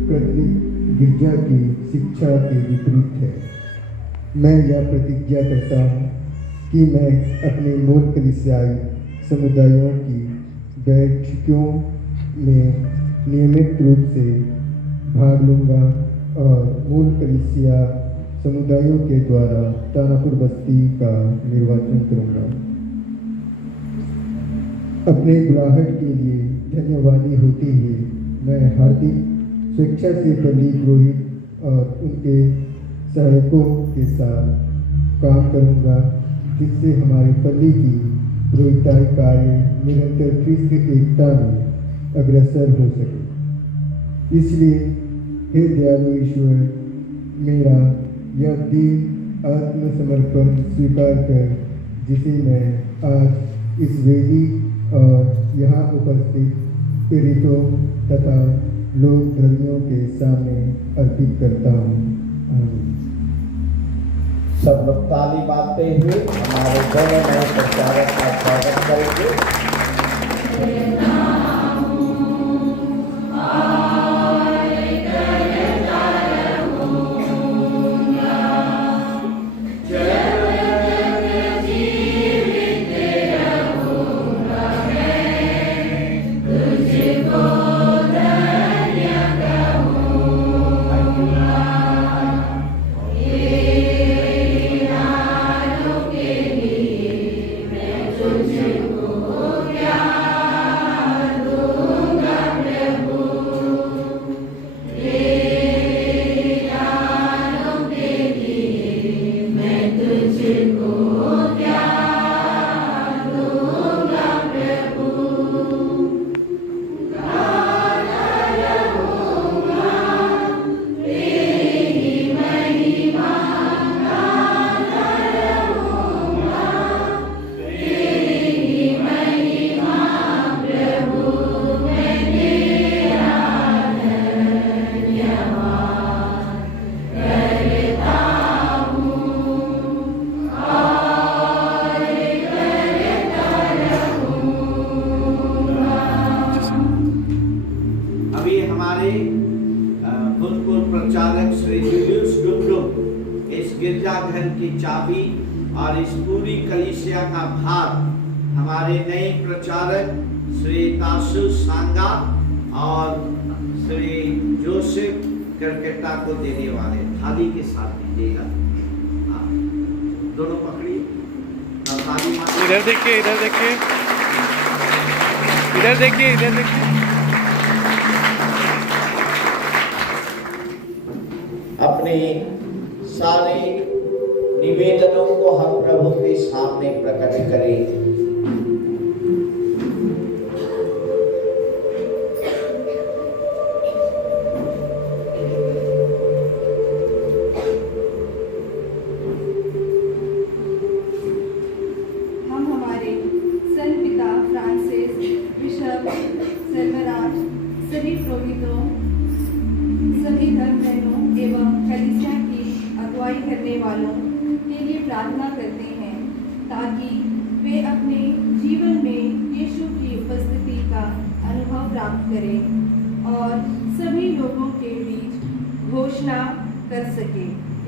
कैथोलिक गिरजा की शिक्षा के विपरीत है। मैं यह प्रतिज्ञा करता हूँ कि मैं अपने मूल कलीसियाई समुदायों की बैठकों में नियमित रूप से भाग लूँगा और मूल कलीसिया समुदायों के द्वारा दानापुर बस्ती का निर्वाचन करूँगा। अपने बुलाहट के लिए धन्यवादी होते हुए मैं हार्दिक स्वेच्छा से पल्ली पुरोहित और उनके सहायकों के साथ काम करूँगा, जिससे हमारी पल्ली की पुरोहिताई कार्य निरंतर ख्रिस्त एकता में अग्रसर हो सके। इसलिए हे दयालु ईश्वर, मेरा यह दीन आत्मसमर्पण स्वीकार कर, जिसे मैं आज इस वेदी और यहाँ उपस्थित पीड़ितों तथा लोक धर्मियों के सामने अर्पित करता हूँ। आमीन। सब लोग ताली बांधते हुए हमारे दोनों नए प्रचारक का स्वागत करेंगे। गिरजाघर की चाबी और इस पूरी कलीसिया का भार हमारे नए प्रचारक श्री तासु सांगा और श्री जोसेफ करकेटा को देने वाले थाली के साथ दीजिएगा। दोनों पकड़िए और थाली मांगिए। इधर देखिए, इधर देखिए, इधर देखिए, इधर देखिए। अपने सारे निवेदनों को हम प्रभु के सामने प्रकट करें।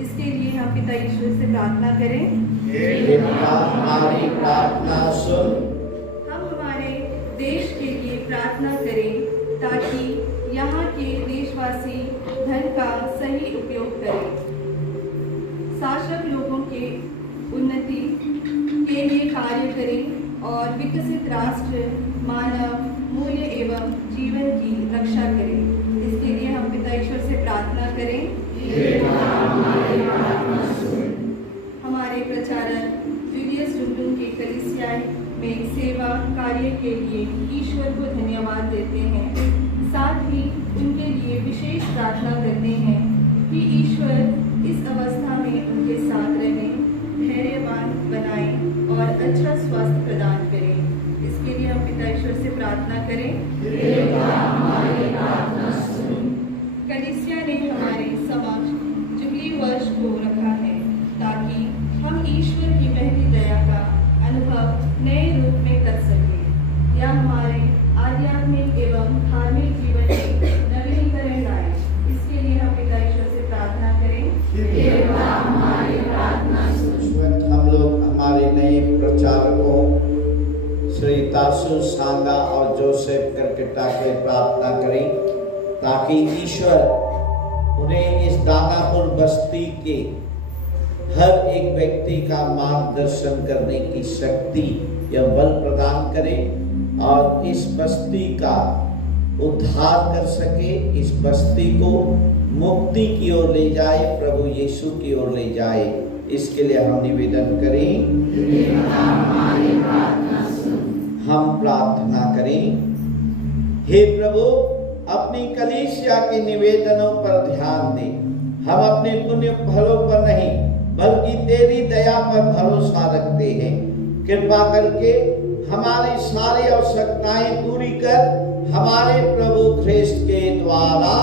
इसके लिए हम पिता ईश्वर से प्रार्थना करें। हमारी प्रार्थना सुन। हम हमारे देश के लिए प्रार्थना करें ताकि यहाँ के देशवासी धन का सही उपयोग करें, शासक लोगों के उन्नति के लिए कार्य करें और विकसित राष्ट्र मानव मूल्य एवं जीवन की रक्षा करें। इसके लिए हम पिता ईश्वर से प्रार्थना करें। हमारे प्रचारक जूलियस डुंडुन के कलीसिया में सेवा कार्य के लिए ईश्वर को धन्यवाद देते हैं। साथ ही उनके लिए विशेष प्रार्थना करते हैं कि ईश्वर इस अवस्था में उनके साथ रहें, धैर्यवान बनाएं और अच्छा स्वास्थ्य प्रदान करें। इसके लिए हम पिता ईश्वर से प्रार्थना करें। कलीसिया ने हमारे समक्ष जुबली वर्ष को रखा है ताकि हम ईश्वर की महती दया का अनुभव नए रूप में कर सकें। यह हमारे आध्यात्मिक एवं धार्मिक जीवन में नवीनीकरण लाए। इसके लिए हम पिता ईश्वर से प्रार्थना करें। हम लोग हमारे नए प्रचारकों श्री तासु सांगा और जोसेफ करकेटा के प्रार्थना करें ताकि ईश्वर उन्हें इस दानापुर बस्ती के हर एक व्यक्ति का मार्गदर्शन करने की शक्ति या बल प्रदान करे और इस बस्ती का उद्धार कर सके, इस बस्ती को मुक्ति की ओर ले जाए, प्रभु यीशु की ओर ले जाए। इसके लिए हम निवेदन करें। हम प्रार्थना करें। हे प्रभु, अपनी कलीसिया के निवेदनों पर ध्यान दे। हम अपने पुण्य फलों पर नहीं बल्कि तेरी दया पर भरोसा रखते हैं। कृपा करके हमारी सारी आवश्यकताएं पूरी कर, हमारे प्रभु ख्रिस्त के द्वारा।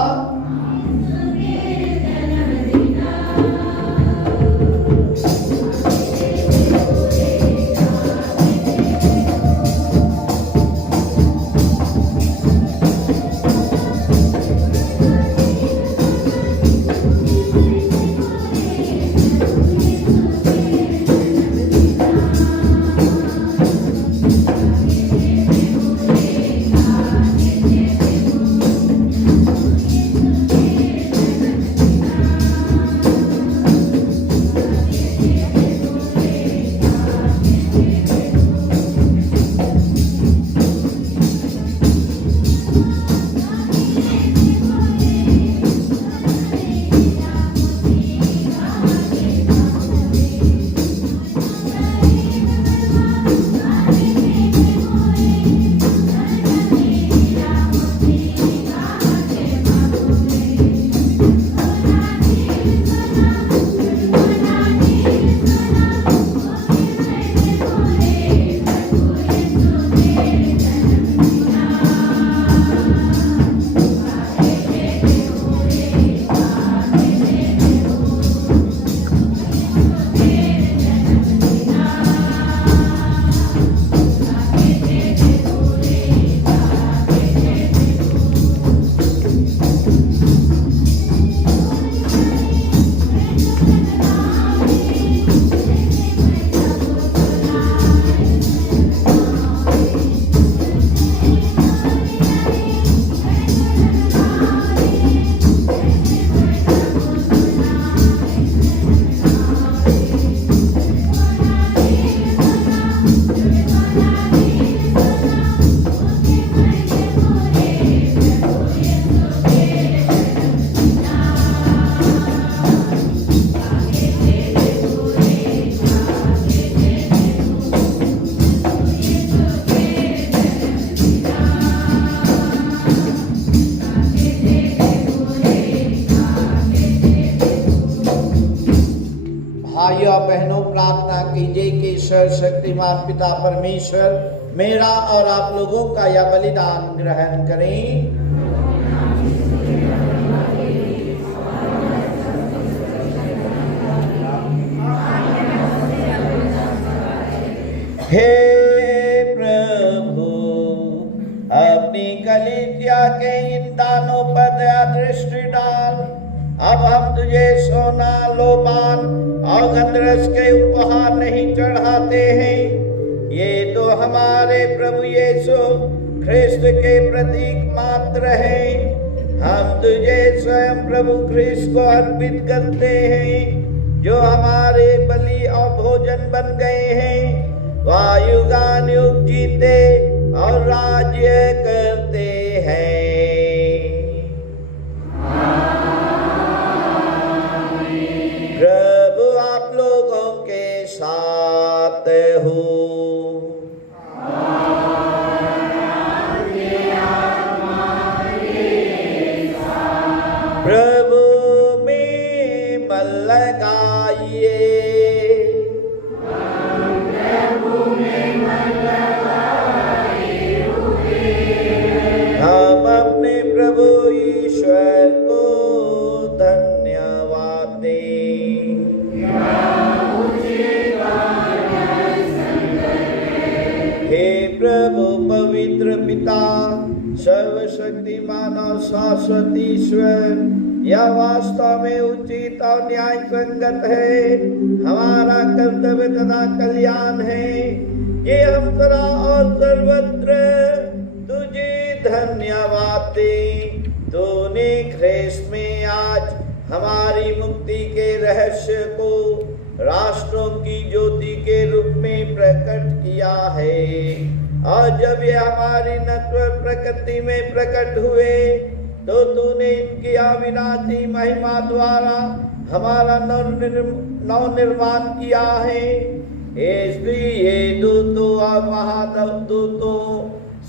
सर्वशक्तिमान पिता परमेश्वर मेरा और आप लोगों का यह बलिदान ग्रहण करें। हे प्रभु, अपनी कलीसिया के इन दानों पर दया दृष्टि डाल। अब हम तुझे सोना, लोबान और गंधरस के उपहार नहीं चढ़ाते हैं, ये तो हमारे प्रभु यीशु ख्रिस्त के प्रतीक मात्र हैं। हम तुझे स्वयं प्रभु ख्रिस्त को अर्पित करते हैं, जो हमारे बलि और भोजन बन गए हैं। वायुगान युग जीते और राज्य करते हैं। प्रभु आप लोगों के साथ हो। प्रभु में मन लगाइए। हम अपने प्रभु ईश्वर को धन्यवाद दें। हे प्रभु पवित्र पिता, सर्वशक्तिमान और शाश्वत ईश्वर, यह वास्तव में उचित और न्याय संगत है, हमारा कर्तव्य तथा कल्याण है कि हम सदा और सर्वत्र तुझे धन्यवाद दें। तूने ख्रिस्त में आज हमारी मुक्ति के रहस्य को राष्ट्रों की ज्योति के रूप में प्रकट किया है, और जब ये हमारी नश्वर प्रकृति में प्रकट हुए तो तूने इनकी अविनाशी महिमा द्वारा हमारा नवनिर्माण किया है। इसलिए दूतों और महादूतों,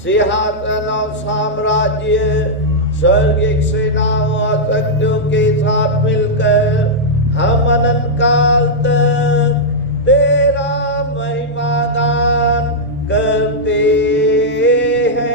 सिंहासन और साम्राज्य, स्वर्गिक सेनाओं और शक्तियों के साथ मिलकर हम अनंत काल तक तेरा महिमा गान करते हैं।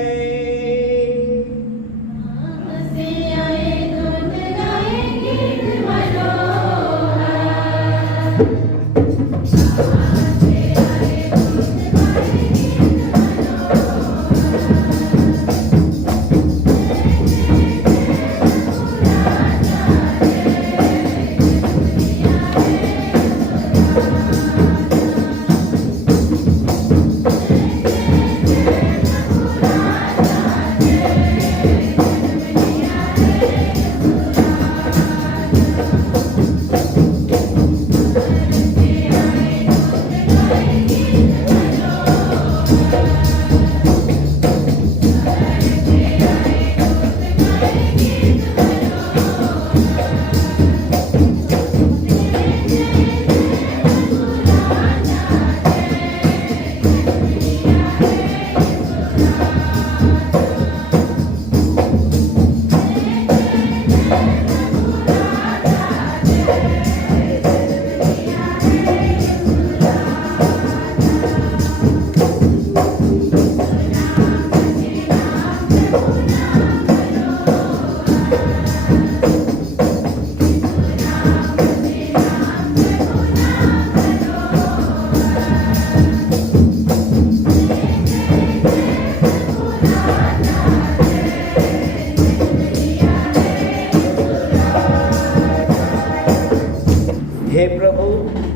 हे प्रभु,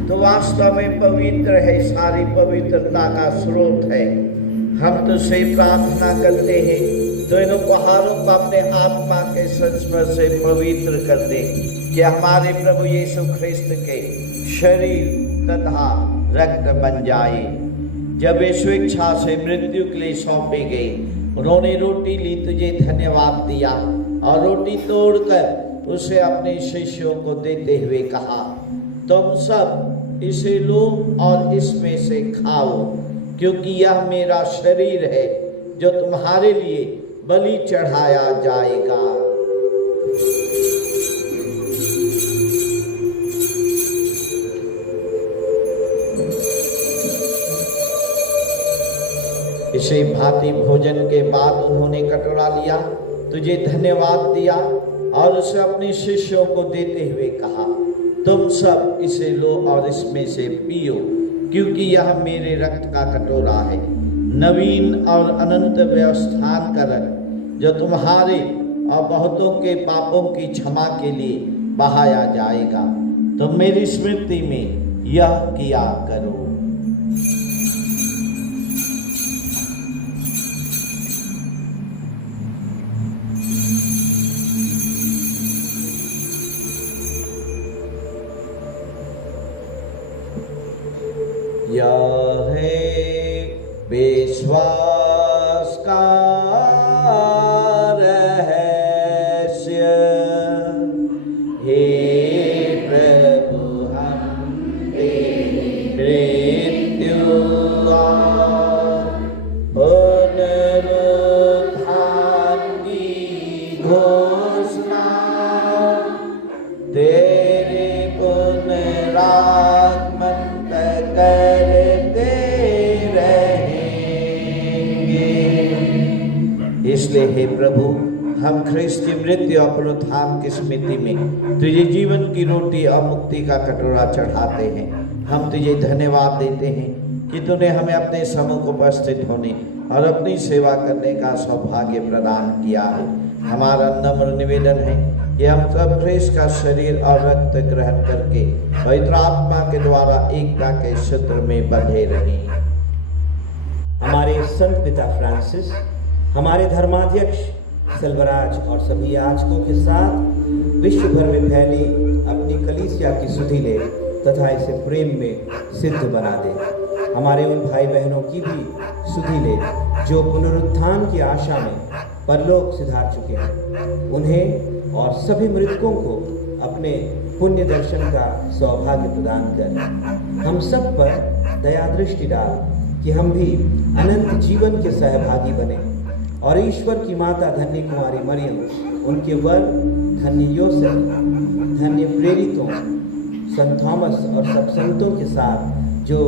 तो वास्तव में पवित्र है, सारी पवित्रता का स्रोत है। हम तुझसे प्रार्थना करते हैं, तो इन उपहारों को अपने आत्मा के संस्पर्श से पवित्र कर दे, कि हमारे प्रभु यीशु ख्रिस्त के शरीर तथा रक्त बन जाए। जब वे स्वेच्छा से मृत्यु के लिए सौंपे गए, उन्होंने रोटी ली, तुझे धन्यवाद दिया और रोटी तोड़कर उसे अपने शिष्यों को देते हुए कहा, तुम सब इसे लो और इसमें से खाओ, क्योंकि यह मेरा शरीर है जो तुम्हारे लिए बलि चढ़ाया जाएगा। इसे भांति भोजन के बाद उन्होंने कटोरा लिया, तुझे धन्यवाद दिया और उसे अपने शिष्यों को देते हुए कहा, तुम सब इसे लो और इसमें से पियो, क्योंकि यह मेरे रक्त का कटोरा है, नवीन और अनंत व्यवस्थान का रक्त, जो तुम्हारे और बहुतों के पापों की क्षमा के लिए बहाया जाएगा। तुम मेरी स्मृति में यह किया करो। यह है विश्वास का रहस्य, हे प्रभु हम तेरी मृत्यु और पुनरुत्थान की घोषणा तेरे पुनरागमन तक करते रहेंगे। इसलिए हे प्रभु, हम ख्रिस्त की मृत्यु और पुनरुत्थान की स्मृति में तुझे जीवन की रोटी और मुक्ति का कटोरा चढ़ाते हैं। हम तुझे धन्यवाद देते हैं कि तूने हमें अपने सम्मुख उपस्थित होने और अपनी सेवा करने का सौभाग्य प्रदान किया है। हमारा नम्र निवेदन है कि हम सब ख्रिस्त का शरीर और रक्त ग्रहण करके पवित्र आत्मा के द्वारा एकता के सूत्र में बंधे रहें। हमारे संत पिता फ्रांसिस, हमारे धर्माध्यक्ष सेल्वराज और सभी याजकों के साथ विश्व भर में फैली अपनी कलीसिया की सुधि ले तथा इसे प्रेम में सिद्ध बना दे। हमारे उन भाई बहनों की भी सुधि ले जो पुनरुत्थान की आशा में परलोक सिधार चुके हैं। उन्हें और सभी मृतकों को अपने पुण्य दर्शन का सौभाग्य प्रदान कर हम सब पर दया दृष्टि डाल कि हम भी अनंत जीवन के सहभागी बने और ईश्वर की माता धन्य कुमारी मरियम, उनके वर धन्य योसेफ, धन्य प्रेरितों संत थॉमस और सब संतों के साथ जो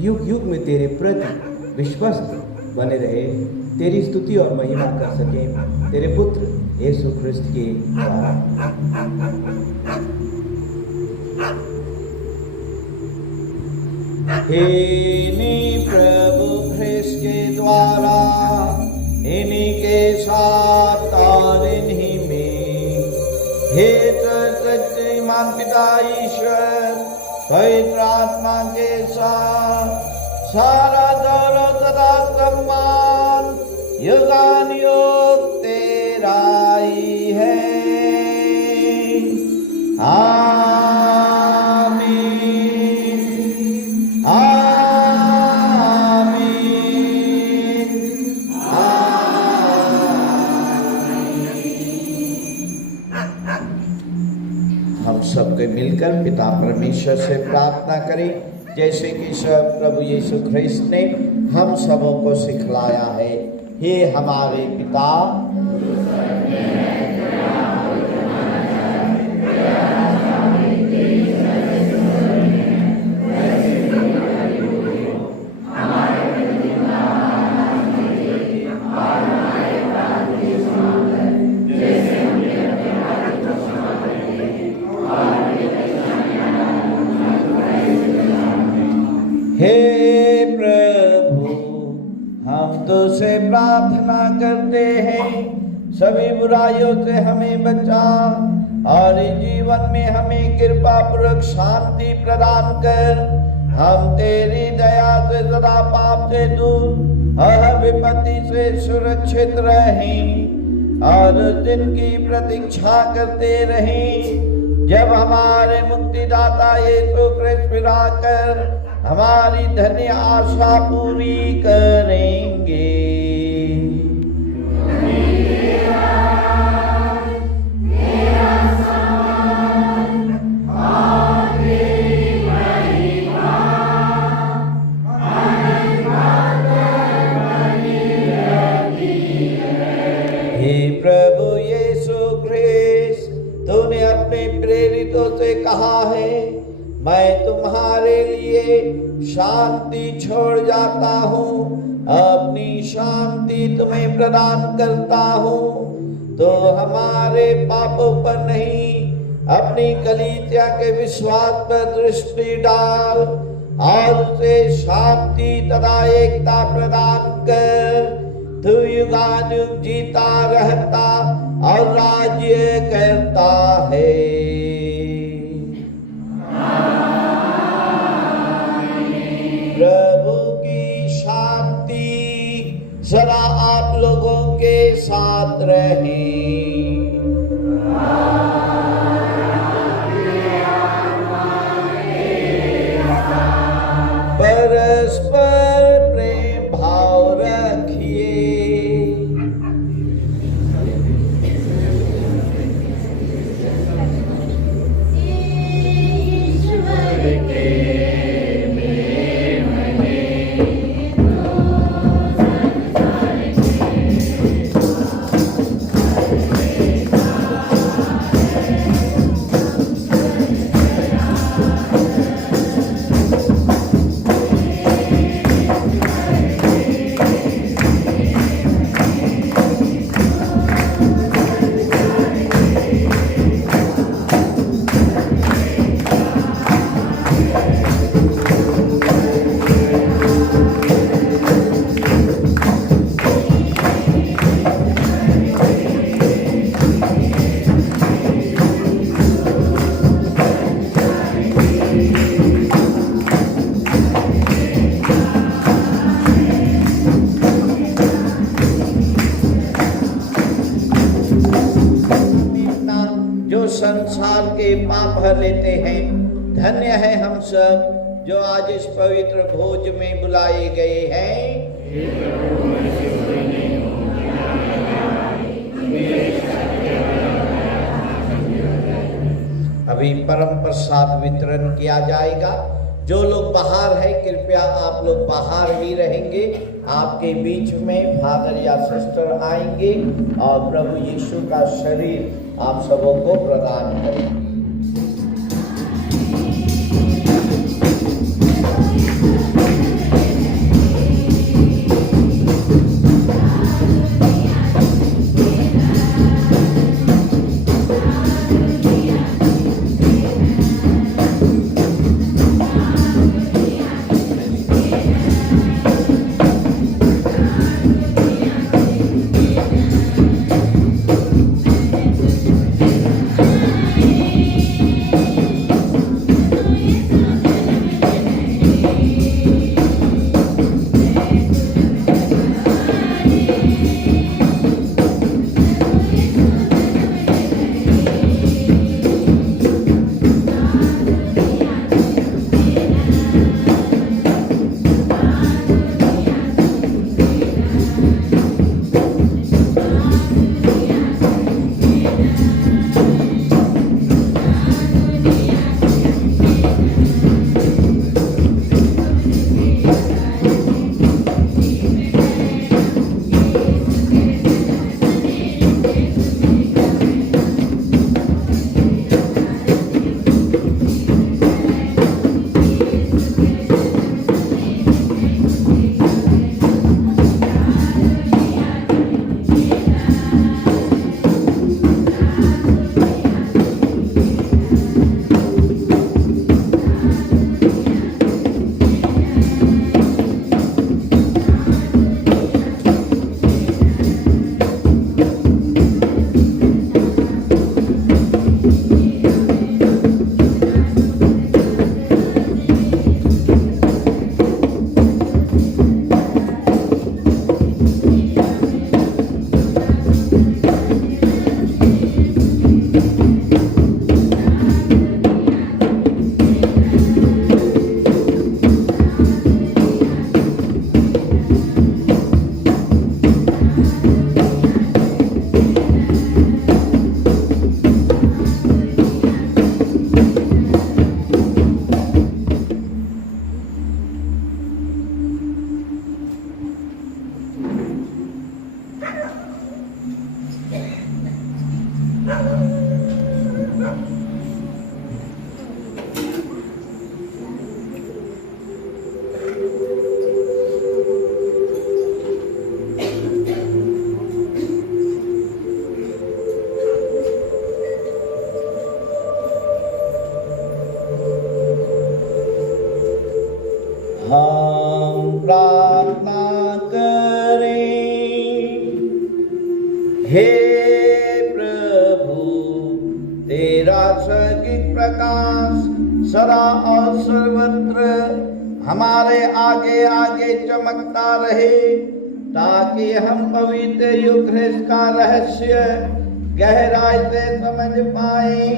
युग युग में तेरे प्रति विश्वस्त बने रहे, तेरी स्तुति और महिमा कर सके तेरे पुत्र यीशु ख्रिस्त के द्वारा। इन्हीं प्रभु ख्रिस्त के द्वारा, इन्हीं के साथ और इन्हीं में, हे सच्चिदानंद पिता ईश्वर पवित्र आत्मा के साथ सारा दौलत तथा सम्मान युगानुयुग तेरा ही है। आमीन, आमीन, आमीन। हम सबके मिलकर पिता परमेश्वर से प्रार्थना करें, जैसे कि सब प्रभु यीशु ख्रिस्त ने हम सबों को सिखलाया है। हे हमारे पिता, हे प्रभु, हम तुझसे प्रार्थना करते हैं, सभी बुराइयों से हमें बचा और इस जीवन में हमें कृपा पूर्वक शांति प्रदान कर। हम तेरी दया से सदा पाप से दूर और विपत्ति से सुरक्षित रहें और उस दिन की प्रतीक्षा करते रहें जब हमारे मुक्तिदाता यीशु ख्रिस्त फिर आकर हमारी धन्य आशा पूरी करेंगे। हे प्रभु यीशु ख्रिस्त, तूने अपने प्रेरितों से कहा है, मैं तुम्हारे लिए शांति छोड़ जाता हूँ, अपनी शांति तुम्हें प्रदान करता हूँ। तो हमारे पापों पर नहीं, अपनी कलीसिया के विश्वास पर दृष्टि डाल और उसे शांति तथा एकता प्रदान कर। तू युगानुयुग जीता रहता और राज्य करता है। प्रभु की शांति सदा आप लोगों के साथ रहे। परस्पर प्रेम भाव रखिए। संसार के पाप हर लेते हैं। धन्य है हम सब जो आज इस पवित्र भोज में बुलाए गए हैं। अभी परम प्रसाद वितरण किया जाएगा। जो लोग बाहर हैं कृपया आप लोग बाहर भी रहेंगे। आपके बीच में फादर या सिस्टर आएंगे और प्रभु यीशु का शरीर आप सबों को प्रदान करेंगे। Amen. हे प्रभु तेरा स्वर्गिक प्रकाश सदा और सर्वत्र हमारे आगे आगे चमकता रहे, ताकि हम पवित्र यूखरिस्ट का रहस्य गहराई से समझ पाए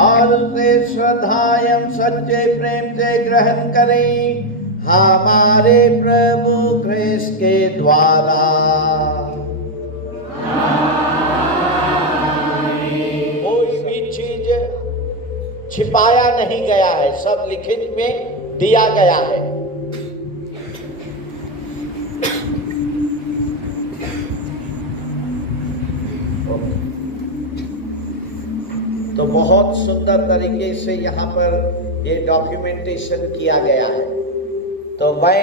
और उसे श्रद्धा एवं सच्चे प्रेम से ग्रहण करें, हमारे प्रभु ख्रिस्त के द्वारा। कोई भी चीज छिपाया नहीं गया है, सब लिखित में दिया गया है। तो बहुत सुंदर तरीके से यहाँ पर ये डॉक्यूमेंटेशन किया गया है। तो मैं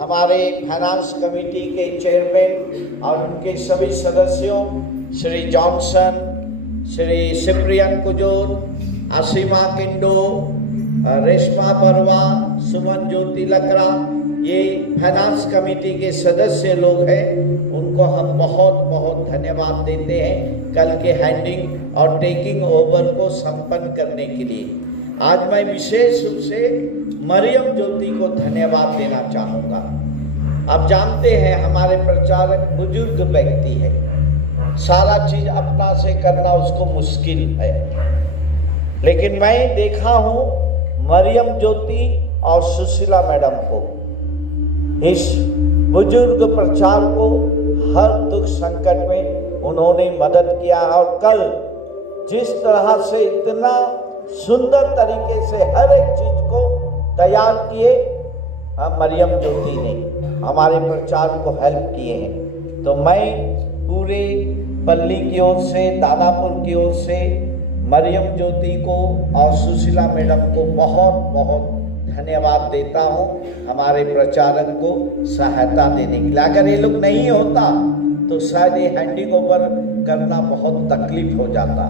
हमारे फाइनेंस कमेटी के चेयरमैन और उनके सभी सदस्यों श्री जॉनसन, श्री सिप्रियन कुजूर, असीमा किंडो, रेशमा बरवा, सुमन ज्योति लकड़ा, ये फाइनेंस कमेटी के सदस्य लोग हैं, उनको हम बहुत बहुत धन्यवाद देते हैं कल के हैंडिंग और टेकिंग ओवर को संपन्न करने के लिए। आज मैं विशेष रूप से मरियम ज्योति को धन्यवाद देना चाहूँगा। आप जानते हैं हमारे प्रचारक बुजुर्ग व्यक्ति है, सारा चीज अपना से करना उसको मुश्किल है, लेकिन मैं देखा हूँ मरियम ज्योति और सुशीला मैडम को, इस बुजुर्ग प्रचार को हर दुख संकट में उन्होंने मदद किया। और कल जिस तरह से इतना सुंदर तरीके से हर एक चीज को तैयार किए, मरियम ज्योति ने हमारे प्रचार को हेल्प किए हैं। तो मैं पूरे पल्ली की ओर से, दानापुर की ओर से मरियम ज्योति को और सुशीला मैडम को बहुत बहुत धन्यवाद देता हूँ, हमारे प्रचारक को सहायता देने के लिए। अगर ये लोग नहीं होता तो शायद ये हैंडिंग ओवर करना बहुत तकलीफ हो जाता,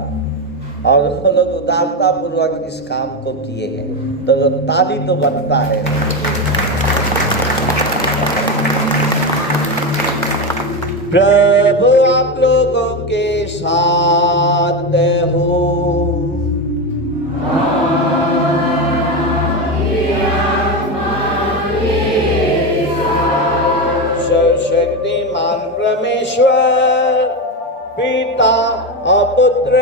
और वो लोग उदारता पूर्वक इस काम को किए हैं, तो ताली तो बनता है। प्रभु आप लोगों के साथ हो। सर्वशक्तिमान परमेश्वर पिता और पुत्र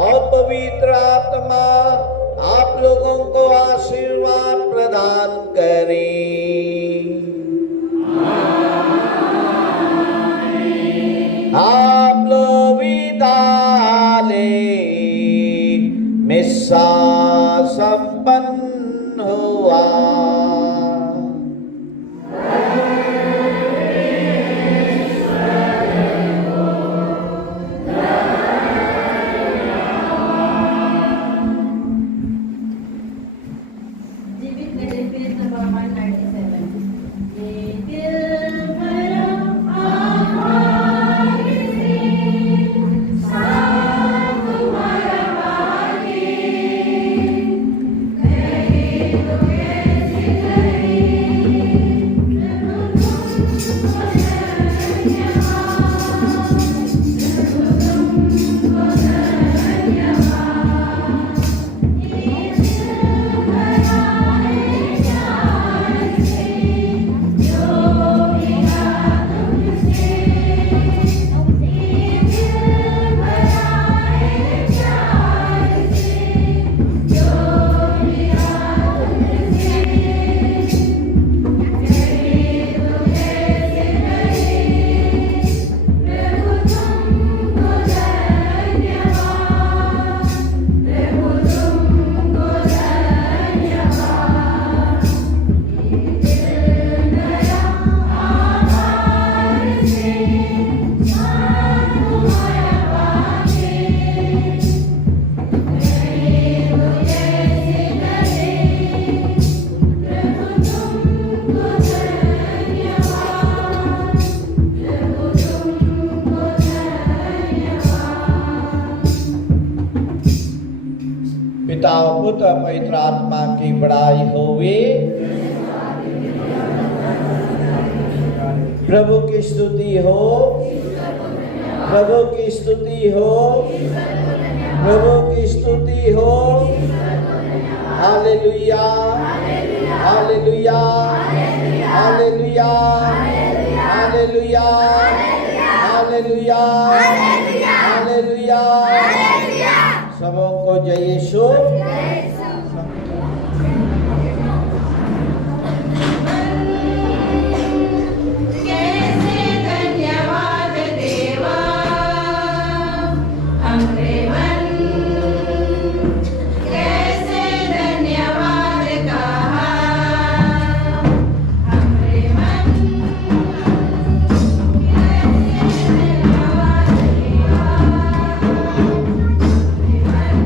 और पवित्र आत्मा आप लोगों को आशीर्वाद प्रदान करें। आप लोग विदा लें, मिस्सा संपन्न हुआ। पिता पुत्र पवित्र आत्मा की बड़ाई होवे। प्रभु की स्तुति हो। प्रभु की स्तुति हो, प्रभु की स्तुति हो। Hallelujah, hallelujah, hallelujah, hallelujah, hallelujah, hallelujah. सबों को जय यीशु। कैसे धन्यवाद देवा हमरे मन, कैसे धन्यवाद कहा हमरे मन, कैसे धन्यवाद देवा हमरे मन।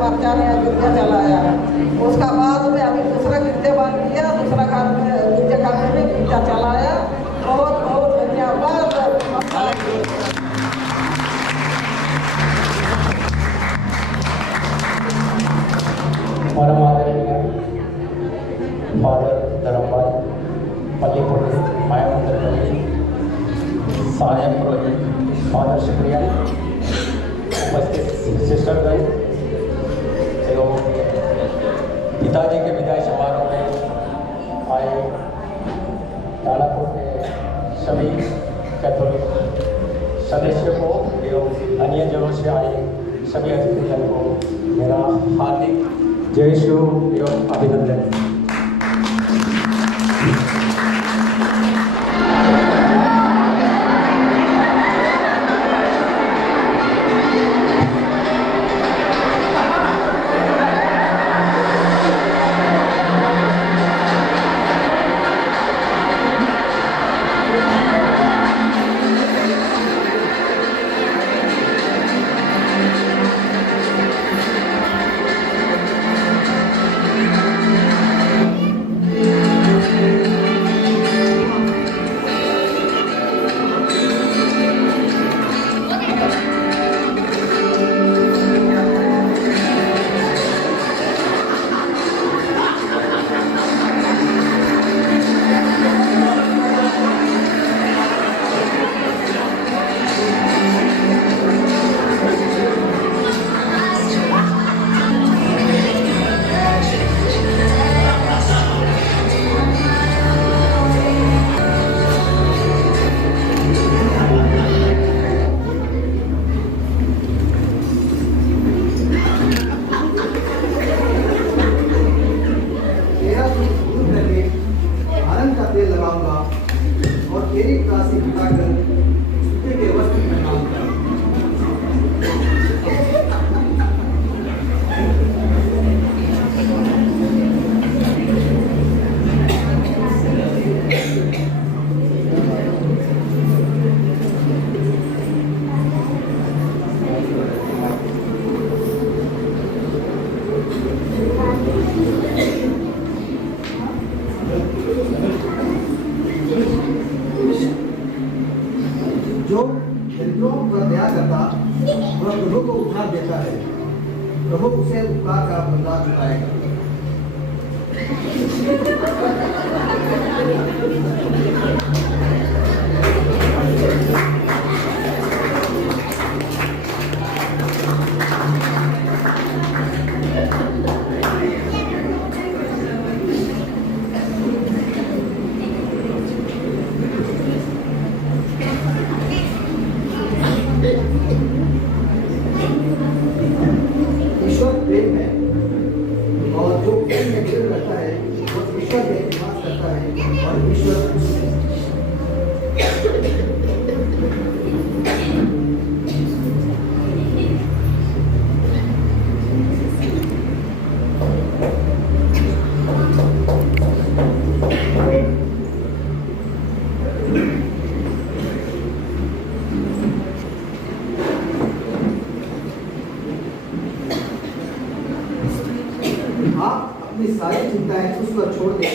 मर्चा ने कृत्य चलाया। उसका बाद में अभी दूसरा कृत्य बन किया, दूसरा कृत्य करने में कृत्य चलाया। बहुत बहुत धन्यवाद। परम आदरणीय फादर धर्मपाल पल्ली पुरोहित माया मंदिर पुरोहित सहायक पुरोहित फादर शुक्रिया उपस्थित सिस्टरगण एवं पिताजी के विदाई समारोह में आए दानापुर के सभी कैथोलिक सदस्यों को एवं अन्य जगहों से आए सभी अतिथिजन को मेरा हार्दिक जय शिव एवं अभिनंदन। जो दरिद्रों पर दया करता वह प्रभु को उद्धार देता है, प्रभु उसे उपकार का बदला चुकाएगा। ईश्वर प्रेम है और जो प्रेम में प्रेम करता है वो ईश्वर में विश्वास करता है और ईश्वर आप अपनी सारी चिंताएं उस पर छोड़ दें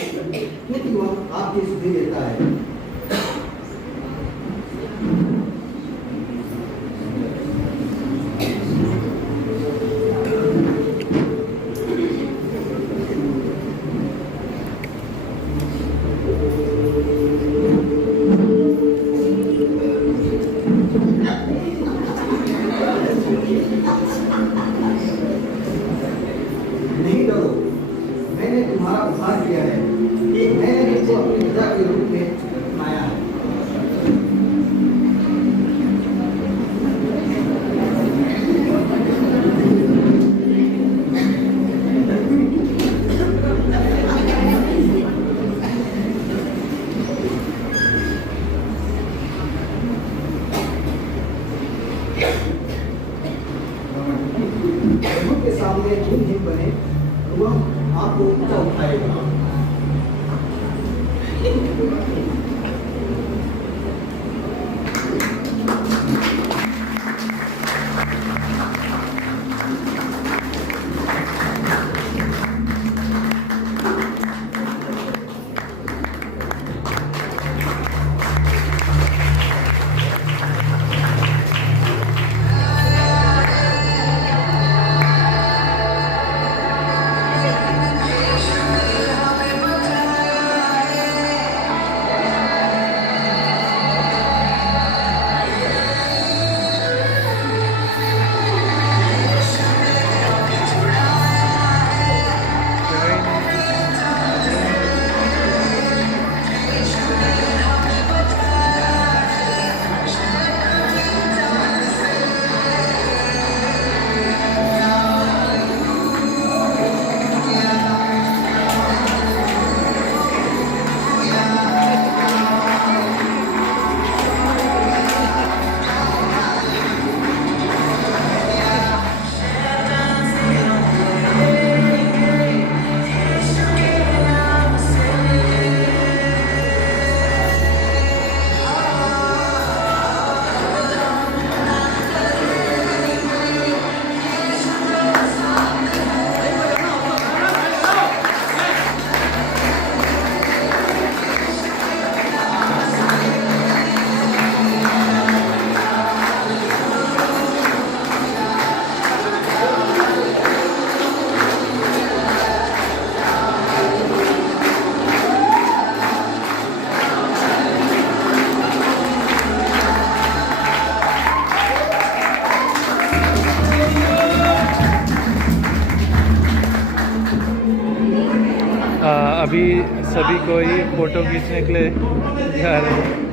क्योंकि वह आपकी सुधि देता है। नहीं डरो, मैंने तुम्हारा उद्धार किया है, मैंने तुमको अपने पिता के रूप में अपनाया है। प्रभु के सामने हिम बने, वह आपको ऊंचा उठाएगा। अभी सभी कोई फ़ोटो खींचने के लिए जा रहे हैं।